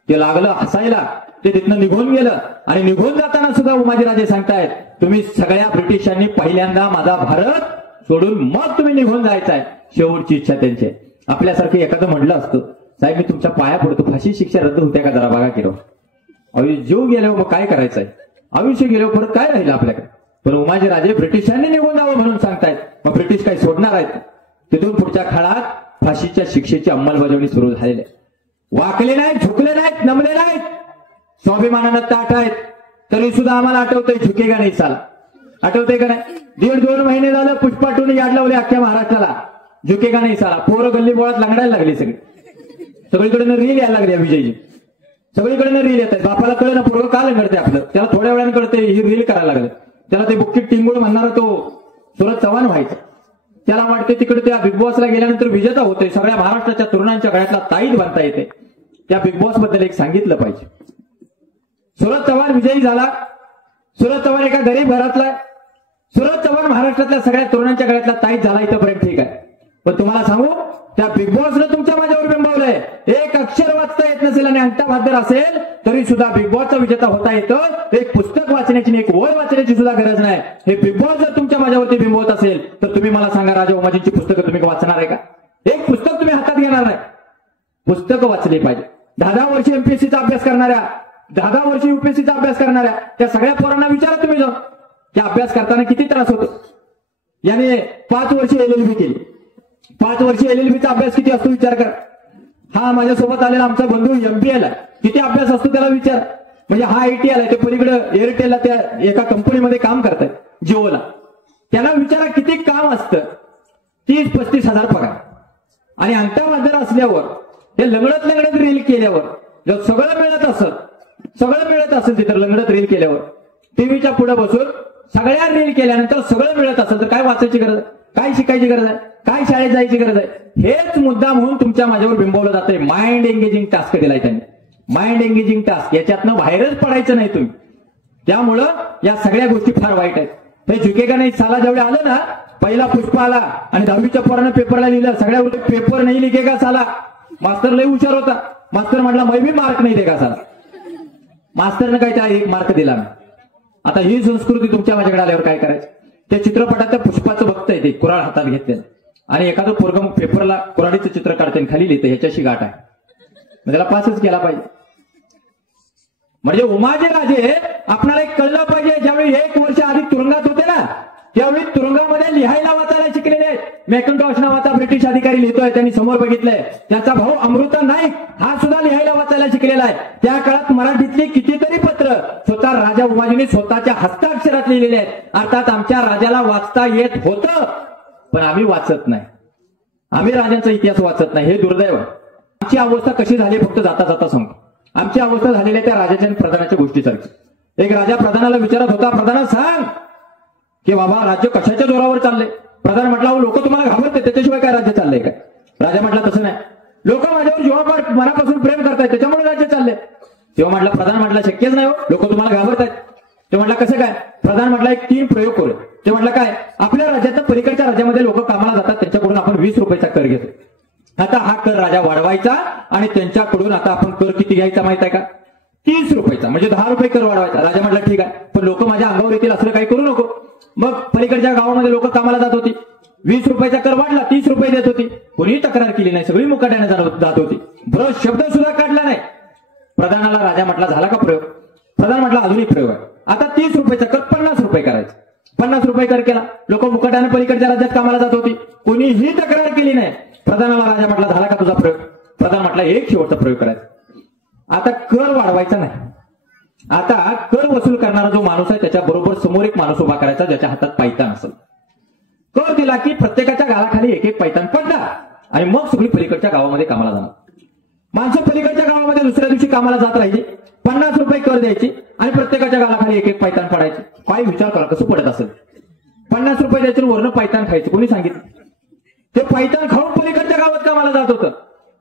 ते लागलं हसायला, ते तिथनं निघून गेलं. आणि निघून जाताना सुद्धा उमाजीराजे सांगतायत तुम्ही सगळ्या ब्रिटिशांनी पहिल्यांदा माझा भारत सोडून मग तुम्ही निघून जायचंय. शेवटची इच्छा त्यांची. आपल्यासारखं एखादं म्हटलं असतं साहेब मी तुमच्या पाया पडतो, फाशी शिक्षा रद्द होत्या का जरा बघा किरो. जीव गेल्यावर मग काय करायचंय, आयुष्य गेल्यावर परत काय राहिलं आपल्याकडे. पण उमाजीराजे ब्रिटिशांनी निघून जावं म्हणून सांगतायत. मग ब्रिटिश काही सोडणार आहेत. तिथून पुढच्या काळात फाशीच्या शिक्षेची अंमलबजावणी सुरू झालेली आहे. वाकले नाही, झुकले नाही, नाहीत, नमले नाहीत, स्वाभिमानानं ताट आहेत, तरी सुद्धा आम्हाला आठवतंय झुकेगा नाही साला. आठवतंय का नाही? 1.5-2 महिने झालं पुष्पाटून याड लावले अख्ख्या महाराष्ट्राला, झुकेगा नाही साला. पोरं गल्ली बोळात लंगडायला लागली सगळी, सगळीकडे रील यायला लागली विजयजी, सगळीकडे रील येत आहेत. बापाला कळलं ना पोरं का लंगडते आपलं, त्याला थोड्या वेळाने कळते ही रील करायला लागलं. त्याला ते बुक्कीत टिंगूळ म्हणणारा तो सुरत चव्हाण व्हायचा. त्याला वाटते तिकडे त्या बिग बॉसला गेल्यानंतर विजेता होते, सगळ्या महाराष्ट्राच्या तरुणांच्या गळ्यातला ताईत बनता येते. त्या बिग बॉस बद्दल एक सांगितलं पाहिजे. सुरत चव्हाण विजयी झाला. सुरत चव्हाण एका गरीब घरातला, सुरत चव्हाण महाराष्ट्रातल्या सगळ्या तरुणांच्या गळ्यातला ताईत झाला, इथंपर्यंत ठीक आहे. पण तुम्हाला सांगू, त्या बिग बॉसनं तुमच्या माझ्यावर बिंबवलंय. एक अक्षर वाचता येत नसेल आणि अंगठा भादर असेल तरी सुद्धा बिग बॉसचा विजेता होता येतं. एक पुस्तक वाचण्याची, एक वय वाचण्याची सुद्धा गरज नाही. हे बिग बॉस जर तुमच्या माझ्यावरती बिंबवत असेल तर तुम्ही मला सांगा, राजा उमाजींची पुस्तकं तुम्ही वाचणार आहे का? एक पुस्तक तुम्ही हातात घेणार नाही. पुस्तकं वाचली पाहिजे. 10 वर्ष एमपीएससीचा अभ्यास करणाऱ्या, 10 वर्ष युपीएससीचा अभ्यास करणाऱ्या त्या सगळ्या पोरांना विचारा तुम्ही जाऊन, की अभ्यास करताना किती त्रास होतो. याने 5 वर्ष एलएलबी केली, 5 वर्ष एलएलबीचा अभ्यास किती असतो विचार कर. हा माझ्यासोबत आलेला आमचा बंधू एमबीएला किती अभ्यास असतो त्याला विचार. म्हणजे हा आयटीआला, ते पलीकडे एअरटेलला त्या एका कंपनीमध्ये काम करताय, जिओला. त्याला विचारा किती काम असतं. 30-35 हजार पगार आणि अंगठा बाजार असल्यावर, हे लंगडत रील केल्यावर जर सगळं मिळत असेल तिथं लंगडत रील केल्यावर, टीव्हीच्या पुढे बसून सगळ्या रील केल्यानंतर सगळं मिळत असेल तर काय वाचायची गरज आहे, काय शिकायची गरज आहे, काय शाळेत जायची गरज आहे. हेच मुद्दा म्हणून तुमच्या माझ्यावर बिंबवलं जातंय. माइंड एंगेजिंग टास्क दिलाय त्यांनी, माइंड एंगेजिंग टास्क. याच्यातनं बाहेरच पडायचं नाही तुम्ही. त्यामुळं या सगळ्या गोष्टी फार वाईट आहेत. हे झुकेगा नाही साला जेवढे आलं ना, पहिला पुष्प आला आणि 10वीच्या पोरानं पेपरला लिहिलं, सगळ्या पेपर नाही लिखेगा साला. मास्तर लय हुशार होता. मास्तर म्हटला मै बी मार्क नाही देगा साला. मास्तरनं काय त्याला 1 मार्क दिला नाही. आता ही संस्कृती तुमच्या माझ्याकडे आल्यावर काय करायचं? त्या चित्रपटात त्या पुष्पाचं बघतंय ते कुऱ्हाड हातात घेतले आणि एखादं पोरगं पेपरला कुऱ्हाडीचं चित्र काढते खाली लिहिते ह्याच्याशी गाठ आहे, त्याला पासच केला पाहिजे. म्हणजे उमाजी राजे आपल्याला एक कळलं पाहिजे. ज्यावेळी 1 वर्ष आधी तुरुंगात होते ना, त्यावेळी तुरुंगामध्ये लिहायला वाचायला शिकलेले आहेत. मॅकन्टॉश नावाचा ब्रिटिश अधिकारी लिहितोय, त्यांनी समोर बघितलंय. त्याचा भाऊ अमृता नाईक हा सुद्धा लिहायला वाचायला शिकलेला आहे. त्या काळात मराठीतली कितीतरी पत्र स्वतः राजा उमाजीने स्वतःच्या हस्ताक्षरात लिहिलेले आहेत. अर्थात आमच्या राजाला वाचता येत होतं, पण आम्ही वाचत नाही. आम्ही राजांचा इतिहास वाचत नाही. हे दुर्दैव. आमची अवस्था कशी झाली फक्त जाता जाता सांगतो. आमची अवस्था झालेली त्या राजाच्या आणि प्रधानाच्या गोष्टीसारखी. एक राजा प्रधानाला विचारत होता, प्रधाना सांग की बाबा राज्य कशाच्या जोरावर चाललंय. प्रधान म्हटला, लोक तुम्हाला घाबरते, त्याच्याशिवाय काय राज्य चाललंय काय? राजा म्हटला, तसं नाही, लोक माझ्यावर जीवापाड मनापासून प्रेम करतायत, त्याच्यामुळे राज्य चाललंय. तेव्हा म्हटलं, प्रधान म्हटलं, शक्यच नाही हो, लोक तुम्हाला घाबरतायत. ते म्हटलं, कसं काय? प्रधान म्हटलं, एक 3 प्रयोग करू. ते म्हटलं, काय? आपल्या राज्यात पलीकडच्या राज्यामध्ये लोक कामाला जातात, त्यांच्याकडून आपण 20 रुपयाचा कर घेतो. आता हा कर राजा वाढवायचा आणि त्यांच्याकडून आता आपण कर किती घ्यायचा माहित आहे का? 30 रुपयाचा, म्हणजे 10 रुपये कर वाढवायचा. राजा म्हटलं, ठीक आहे, पण लोक माझ्या अंगावर येतील असं काही करू नको. मग पलीकडच्या गावामध्ये लोक कामाला जात होती, 20 रुपयाचा कर वाढला, 30 रुपये देत होती. कोणी तक्रार केली नाही, सगळी मुकाट्याने जात होती. ब्रश शब्द सुद्धा काढला नाही. प्रधानाला राजा म्हटला, झाला का प्रयोग? प्रधान म्हटला, अजूनही प्रयोग आहे. आता 30 रुपयाचा कर 50 रुपये करायचा. 50 रुपये कर केला. लोक मुकाट्याने पलीकडच्या राज्यात कामाला जात होती, कोणीही तक्रार केली नाही. प्रधानाला राजा म्हटला, झाला का तुझा प्रयोग? प्रधान म्हटला, एक शेवटचा प्रयोग करायचा. आता कर वाढवायचा नाही. आता कर वसूल करणारा जो माणूस आहे त्याच्याबरोबर समोर एक माणूस उभा करायचा ज्याच्या हातात पायतान असेल. कर दिला की प्रत्येकाच्या गालाखाली एक पायतान पडला आणि मग सगळी पलीकडच्या गावामध्ये कामाला जाणार. माणसं पलीकडच्या गावामध्ये दुसऱ्या दिवशी कामाला जात राहिली, 50 रुपये कर द्यायची आणि प्रत्येकाच्या गालाखाली एक पायतान पडायची. काय विचार करा कसं पडत असेल. 50 रुपये द्यायचे वरनं पायतान खायचं. कोणी सांगितलं? ते पायतान खाऊन पलीकडच्या गावात कामाला जात होतं.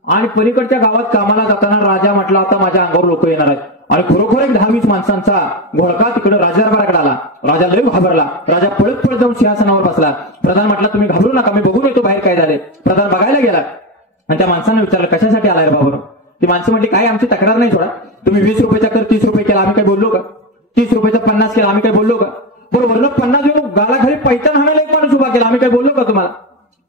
आणि पलीकडच्या गावात कामाला जाताना राजा म्हटला, आता माझ्या अंगावर लोक येणार आहेत. आणि खरोखर एक 10-20 माणसांचा घोळका तिकडे राजदरबाराकडे आला. राजा लय घाबरला. राजा पळत जाऊन सिंहासनावर बसला. प्रधान म्हटला, तुम्ही घाबरू नका, मी बघून येतो बाहेर काय झाले. प्रधान बघायला गेला आणि त्या माणसानं विचारलं, कशासाठी आलाय बाबा? ती माणसं म्हटली, काय आमची तक्रार नाही, थोडा तुम्ही 20 रुपयाचा कर 30 रुपये केला, आम्ही काय बोललो का? 30 रुपयाचा 50 केला, आम्ही काय बोललो का? बरोबर, 50 देऊन गालाखाली पैतान हाणायला एक माणूस उभा केला, आम्ही काय बोललो का तुम्हाला?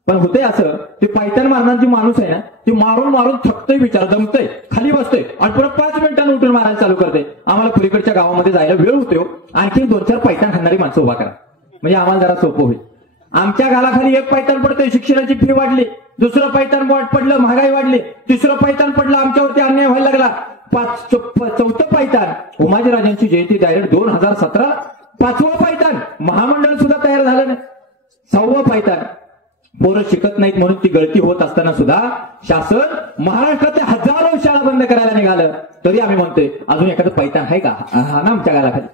पण होते असं, ते पायतान मारणार जी माणूस आहे ना, ती मारून थकतय, विचार दमतय, खाली बसतोय आणि परत 5 मिनिटांनी उठून मारायला चालू करते. आम्हाला पलीकडच्या गावामध्ये जायला वेळ होतो, आणखी 2-4 पायतान खाणारी माणसं उभा करा, म्हणजे आम्हाला जरा सोपं होईल. आमच्या गालाखाली एक पायतान पडतंय, शिक्षणाची फी वाढली, दुसरं पायतान पडलं, महागाई वाढली, तिसरं पायतान पडलं, आमच्यावरती अन्याय व्हायला लागला. चौथं पायतान, उमाजीराजांची जयंती डायरेक्ट 2017 5वं पायतान, महामंडळ सुद्धा तयार झालं नाही, 6वं पायतान. पोरं शिकत नाहीत म्हणून ती गळती होत असताना सुद्धा शासन महाराष्ट्रातल्या हजारो शाळा बंद करायला निघालं. तरी आम्ही म्हणतोय अजून एखादं पैतान आहे का, हा ना आमच्या गालाखाली,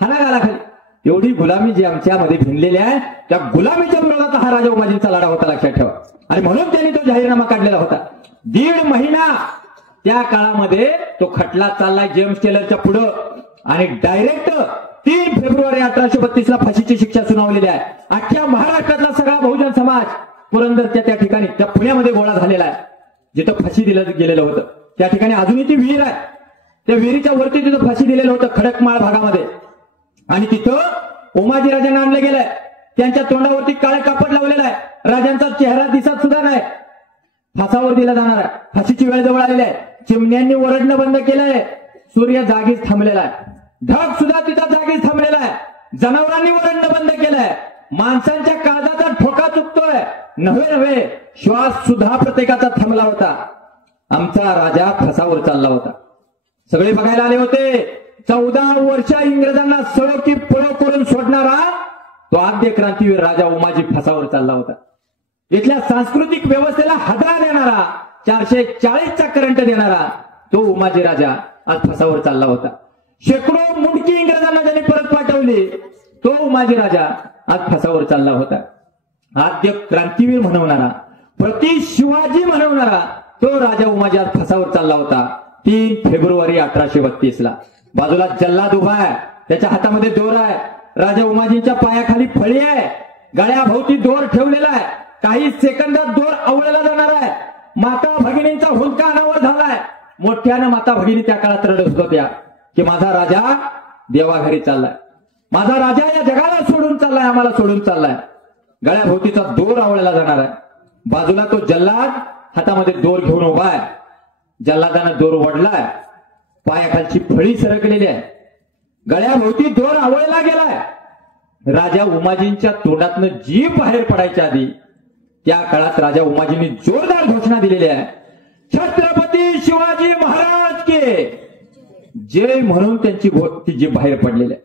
हा ना गालाखाली. एवढी गुलामी जी आमच्यामध्ये भिनलेली आहे, त्या गुलामीच्या विरोधात हा राजा उमाजींचा लढा होता, लक्षात ठेवा. आणि म्हणून त्यांनी तो जाहीरनामा काढलेला होता. 1.5 महिना त्या काळामध्ये तो खटला चाललाय जेम्स टेलरच्या पुढं आणि डायरेक्ट 3 फेब्रुवारी 1832ला फाशीची शिक्षा सुनावलेली आहे. अख्ख्या महाराष्ट्रातला सगळा बहुजन समाज पुरंदरच्या त्या ठिकाणी, त्या पुण्यामध्ये गोळा झालेला आहे, जिथं फाशी दिलं गेलेलं होतं. त्या ठिकाणी अजूनही ती विहीर आहे, त्या विहिरीच्या वरती तिथं फाशी दिलेलं होतं खडकमाळ भागामध्ये. आणि तिथं उमाजीराजांना आणलं गेलंय, त्यांच्या तोंडावरती काळे कापड लावलेलं आहे, राजांचा चेहरा दिसत सुद्धा नाही. फासावर दिला जाणार आहे, फाशीची वेळ जवळ आलेली आहे. चिमण्यांनी ओरडणं बंद केलंय, सूर्य जागीच थांबलेला आहे, ढग सुद्धा तिथं जागीच थांबलेला आहे, जनावरांनी ओरडणं बंद केलंय, माणसांच्या काळजाचा ठोका चुकतोय, नव्हे श्वास सुद्धा प्रत्येकाचा थांबला होता. आमचा राजा फासावर चालला होता. सगळे बघायला आले होते. 14 वर्ष इंग्रजांना सळो की पळो करून सोडणारा तो आद्य क्रांतीवीर राजा उमाजी फासावर चालला होता. इथल्या सांस्कृतिक व्यवस्थेला हादरा देणारा, 440चा करंट देणारा तो उमाजी राजा आज फासावर चालला होता. शेकडो मुंडकी इंग्रजांना ज्यांनी परत पाठवली तो उमाजी राजा आज फासावर चालला होता. आद्य क्रांतीवीर म्हणवणारा, प्रति शिवाजी म्हणवणारा तो राजा उमाजी आज फासावर चालला होता. 3 फेब्रुवारी 1832ला. बाजूला जल्लाद उभा आहे, त्याच्या हातामध्ये दोर आहे, राजा उमाजींच्या पायाखाली फळी आहे, गळ्याभोवती दोर ठेवलेला आहे, काही सेकंदात दोर आवळला जाणार आहे. माता भगिनींचा हुंदका अनावर झालाय. मोठ्यानं माता भगिनी त्या काळात रडत होत्या की माझा राजा देवाघरी चाललाय, माझा राजा या जगाला सोडून चाललाय, आम्हाला सोडून चाललाय. गळ्याभोवतीचा दोर आवळला जाणार आहे. बाजूला तो जल्लाद हातामध्ये दोर घेऊन उभा आहे. जल्लादानं दोर वडलाय, पायाखालची फळी सरकलेली आहे, गळ्याभोवती दोर आवळला गेलाय. राजा उमाजींच्या तोंडातनं जीभ बाहेर पडायच्या आधी त्या काळात राजा उमाजींनी जोरदार घोषणा दिलेली आहे, छत्रपती शिवाजी महाराज के जय म्हणून त्यांची जीभ बाहेर पडलेली आहे.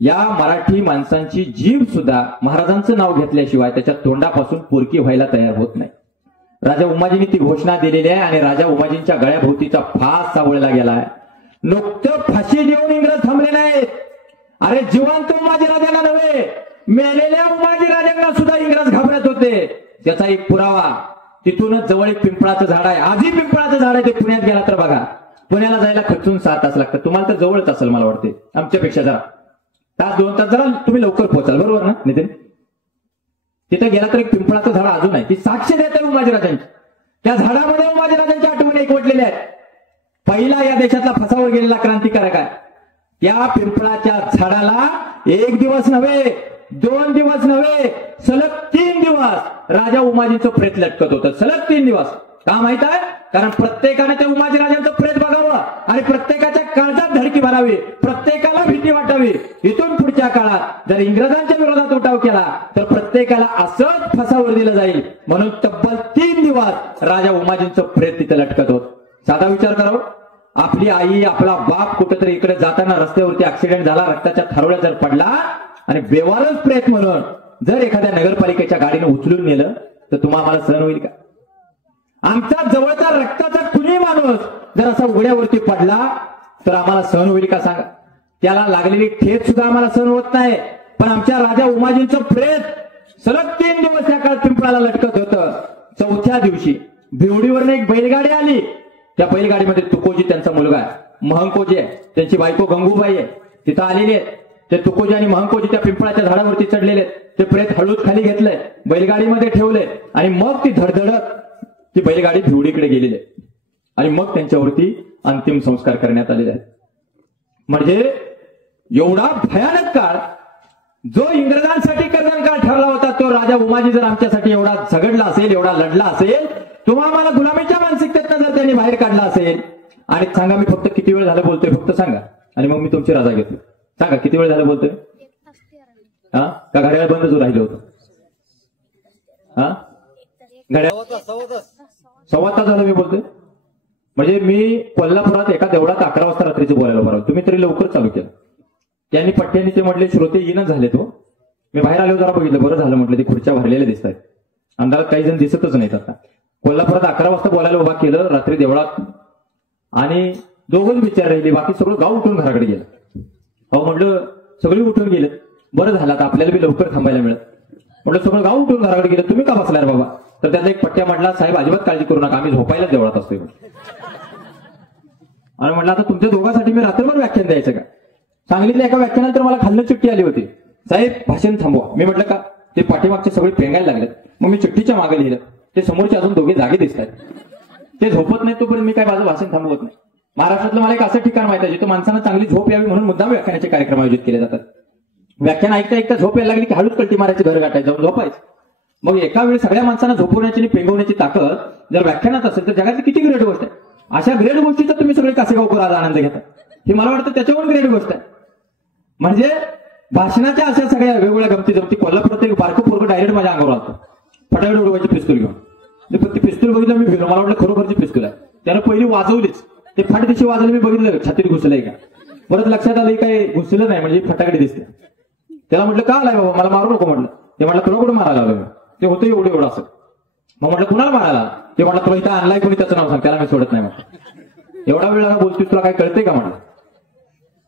या मराठी माणसांची जीभ सुद्धा महाराजांचं नाव घेतल्याशिवाय त्याच्या तोंडापासून पोरकी व्हायला तयार होत नाही. राजा उमाजींनी ती घोषणा दिलेली आहे आणि राजा उमाजींच्या गळ्याभोवतीचा फास सावळला गेलाय. नुकतं फाशी देऊन इंग्रज थांबले नाहीत. अरे जिवंत उमाजी राजांना नव्हे, मेलेल्या उमाजी राजांना सुद्धा इंग्रज घाबरत होते. त्याचा एक पुरावा, तिथूनच जवळ एक पिंपळाचं झाड आहे, आधी पिंपळाचं झाड आहे. ते पुण्यात गेला तर बघा, पुण्याला जायला खचून 7 तास लागतात. तुम्हाला तर जवळच असेल मला वाटते, आमच्यापेक्षा जरा तास 2 तास, जरा तुम्ही लवकर पोहोचाल, बरोबर ना नितीन? तिथे गेला तर एक पिंपळाचं झाड अजून आहे, ती साक्ष देत आहे उमाजीराजांची. त्या झाडामध्ये उमाजीराजांच्या आठवणी एकवटलेल्या आहेत. पहिला या देशातला फसावर गेलेला क्रांतिकारक आहे. त्या पिंपळाच्या झाडाला 1 दिवस नव्हे, 2 दिवस नव्हे, सलग 3 दिवस राजा उमाजींचं प्रेत लटकत होतं. सलग 3 दिवस. का माहित आहे? कारण प्रत्येकाने ते उमाजीराजांचं प्रेत बघावं आणि प्रत्येकाच्या काळजात धडकी भरावी, प्रत्येकाला भीती वाटावी. इथून पुढच्या काळात जर इंग्रजांच्या विरोधात उठाव केला तर प्रत्येकाला असंच फसावर दिलं जाईल. म्हणून तब्बल 3 दिवस राजा उमाजींचं प्रेत तिथे लटकत होत. साधा विचार करावं, आपली आई, आपला बाप कुठेतरी इकडे जाताना रस्त्यावरती ऍक्सिडेंट झाला, रक्ताच्या थारोळ्या जर पडला आणि बेवारच प्रेत म्हणून जर एखाद्या नगरपालिकेच्या गाडीने उचलून नेलं तर तुम्हाला आम्हाला सहन होईल का? आमचा जवळचा रक्ताचा कुणी माणूस जर असा उघड्यावरती पडला तर आम्हाला सहन होईल का सांगा? त्याला लागलेली ठेच सुद्धा आम्हाला सहन होत नाही. पण आमच्या राजा उमाजींचं प्रेत सलग 3 दिवस त्या काळात पिंपळाला लटकत होतं. 4थ्या दिवशी भिवडीवरनं एक बैलगाडी आली. त्या बैलगाडीमध्ये तुकोजी त्यांचा मुलगा आहे, महंकोजी आहे, त्यांची बायको गंगूबाई आहे, तिथं आलेले आहेत. ते तुकोजी आणि महंकोजी त्या पिंपळाच्या झाडावरती चढलेले आहेत. ते प्रेत हळूच खाली घेतलंय, बैलगाडीमध्ये ठेवलंय आणि मग ती धडधडत ती बैलगाडी भिवडीकडे गेलेली आहे आणि मग त्यांच्यावरती अंतिम संस्कार करण्यात आलेले आहेत. म्हणजे एवढा भयानक काळ जो इंग्रजांसाठी कर्दन काळ ठरला होता, तो राजा उमाजी जर आमच्यासाठी एवढा झगडला असेल, एवढा लढला असेल, तुम्हा आम्हाला गुलामीच्या मानसिकतेतनं जर त्यांनी बाहेर काढला असेल. आणि सांगा, मी फक्त किती वेळ झालं बोलतोय, फक्त सांगा आणि मग मी तुमची रजा घेतो. सांगा किती वेळ झालं बोलतोय? हा, का घड्याळ बंदच राहिलं होतं? हा, घड्याळ 1.25 तास झालं मी बोलतोय. म्हणजे मी कोल्हापुरात एका देवळात 11 वाजता रात्रीचे बोलायला उभा राहिलो. तुम्ही तरी लवकर चालू केलं. त्यांनी पट्ट्यांनी ते म्हटले श्रोते येणच झाले तो. मी बाहेर आलो जरा बघितलं, बरं झालं म्हटलं, ते खुर्च्या भरलेल्या दिसत आहेत. अंधारात काही जण दिसतच नाहीत. आता कोल्हापुरात 11 वाजता बोलायला उभा केलं रात्री देवळात, आणि दोघंच विचार राहिले, बाकी सगळं गाव उठून घराकडे गेलं. अहो म्हटलं सगळी उठून गेले, बरं झालं आता आपल्याला बी लवकर थांबायला मिळत. म्हटलं सगळं गाव उठून घराकडे गेलं, तुम्ही का बसलाय बाबा? तर त्यातला एक पट्ट्या म्हटला, साहेब अजिबात काळजी करू नका, आम्ही झोपायलाच देवळात असतोय. आणि म्हटलं आता तुमच्या दोघांसाठी मी रात्रभर व्याख्यान द्यायचं का? सांगलीतल्या एका व्याख्यानानंतर मला खाल्लं चिठ्ठी आली होती, साहेब भाषण थांबवा. मी म्हटलं का? ते पाठीमागचे सगळे पेंगायला लागलेत. मग मी चिठ्ठीच्या मागे लिहिलं, ते समोरचे अजून दोघे जागे दिसत आहेत. ते झोपत नाही तोपर्यंत मी काय माझं भाषण थांबवत नाही. महाराष्ट्रातलं मला एक असं ठिकाण माहिती आहे जिथं माणसांना चांगली झोप यावी म्हणून मुद्दाम व्याख्यानाचे कार्यक्रम आयोजित केले जातात. व्याख्यान ऐकता ऐकता झोप यायला लागली की हळूच कल्टी मारायची, घर गाठायचं, जाऊन झोपायचं. मग एका वेळी सगळ्या माणसांना झोपवण्याची आणि पेंगवण्याची ताकद जर व्याख्यानात असेल तर जगातली किती ग्रेट गोष्ट आहे. अशा ग्रेट गोष्टीचा तुम्ही सगळे कासेगावकर आज आनंद घेता, हे मला वाटतं त्याच्यावर ग्रेट गोष्ट आहे. म्हणजे भाषणाच्या अशा सगळ्या वेगवेगळ्या गमती जमती. कोल्हापुरात एक बारकं पोरगं डायरेक्ट माझ्या अंगावर आलं, फटाकडे उडवायची पिस्तूल घेऊन. ती पिस्तूल बघितलं मी भिलो, मला वाटलं खरोखरची पिस्तूल आहे. त्यानं पहिली वाजवलीच, ते फाट दिवशी वाजवलं, मी बघितलं छातीत घुसलंय का. परत लक्षात आलं काही घुसलं नाही, म्हणजे फटाकडे दिसते. त्याला म्हटलं का आलाय बाबा, मला मारू नको म्हटलं. ते म्हटलं तुला कुठं मारायला आलं? ते होतं एवढं असं. मग म्हटलं कुणाला मारायला? ते म्हटलं तुला इथं आणलाय कोणी, त्याचं नाव सांग, त्याला मी सोडत नाही. म्हटलं एवढा वेळ बोलतोय, तुला काय कळतंय का म्हटलं.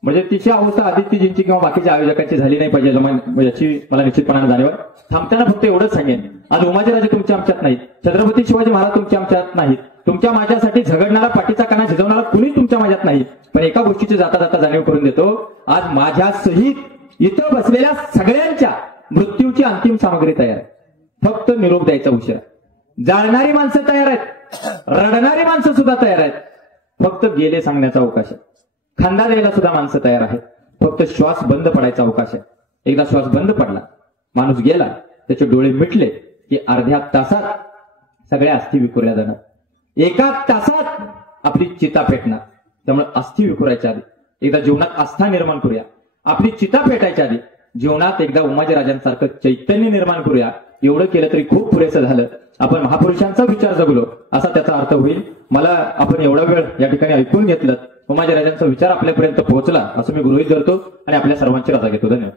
म्हणजे तिची अवस्था आदित्यजींची किंवा बाकीच्या आयोजकांची झाली नाही पाहिजे याची मला निश्चितपणाने जाणीव आहे. थांबताना फक्त एवढंच सांगेन, आज उमाजीराजे तुमच्या आमच्यात नाहीत, छत्रपती शिवाजी महाराज तुमच्या आमच्यात नाहीत, तुमच्या माझ्यासाठी झगडणारा पाठीचा काना शिजवणारा कुणीच तुमच्या माझ्यात नाही. पण एका गोष्टीची जाता जाता जाणीव करून देतो, आज माझ्या सहित इथं बसलेल्या सगळ्यांच्या मृत्यूची अंतिम सामग्री तयार आहे. फक्त निरोप द्यायचा उशीर. जाळणारी माणसं तयार आहेत, रडणारी माणसं सुद्धा तयार आहेत, फक्त गेले सांगण्याचा अवकाश आहे. खांदा द्यायला सुद्धा माणसं तयार आहेत, फक्त श्वास बंद पडायचा अवकाश आहे. एकदा श्वास बंद पडला, माणूस गेला, त्याचे डोळे मिटले की अर्ध्या तासात सगळ्या अस्थी विखुरल्या जाणार, एका तासात आपली चिता पेटणार. त्यामुळे अस्थी विखुरायच्या आधी एकदा जीवनात आस्था निर्माण करूया. आपली चिता पेटायच्या आधी जीवनात एकदा उमाजीराजांसारखं चैतन्य निर्माण करूया. एवढं केलं तरी खूप पुरेसं झालं. आपण महापुरुषांचा विचार जगलो असा त्याचा अर्थ होईल. मला आपण एवढा वेळ या ठिकाणी ऐकून घेतलं, उमाजीराजांचा विचार आपल्यापर्यंत पोहोचला असं मी गृहीत धरतो आणि आपल्या सर्वांची रजा घेतो. धन्यवाद.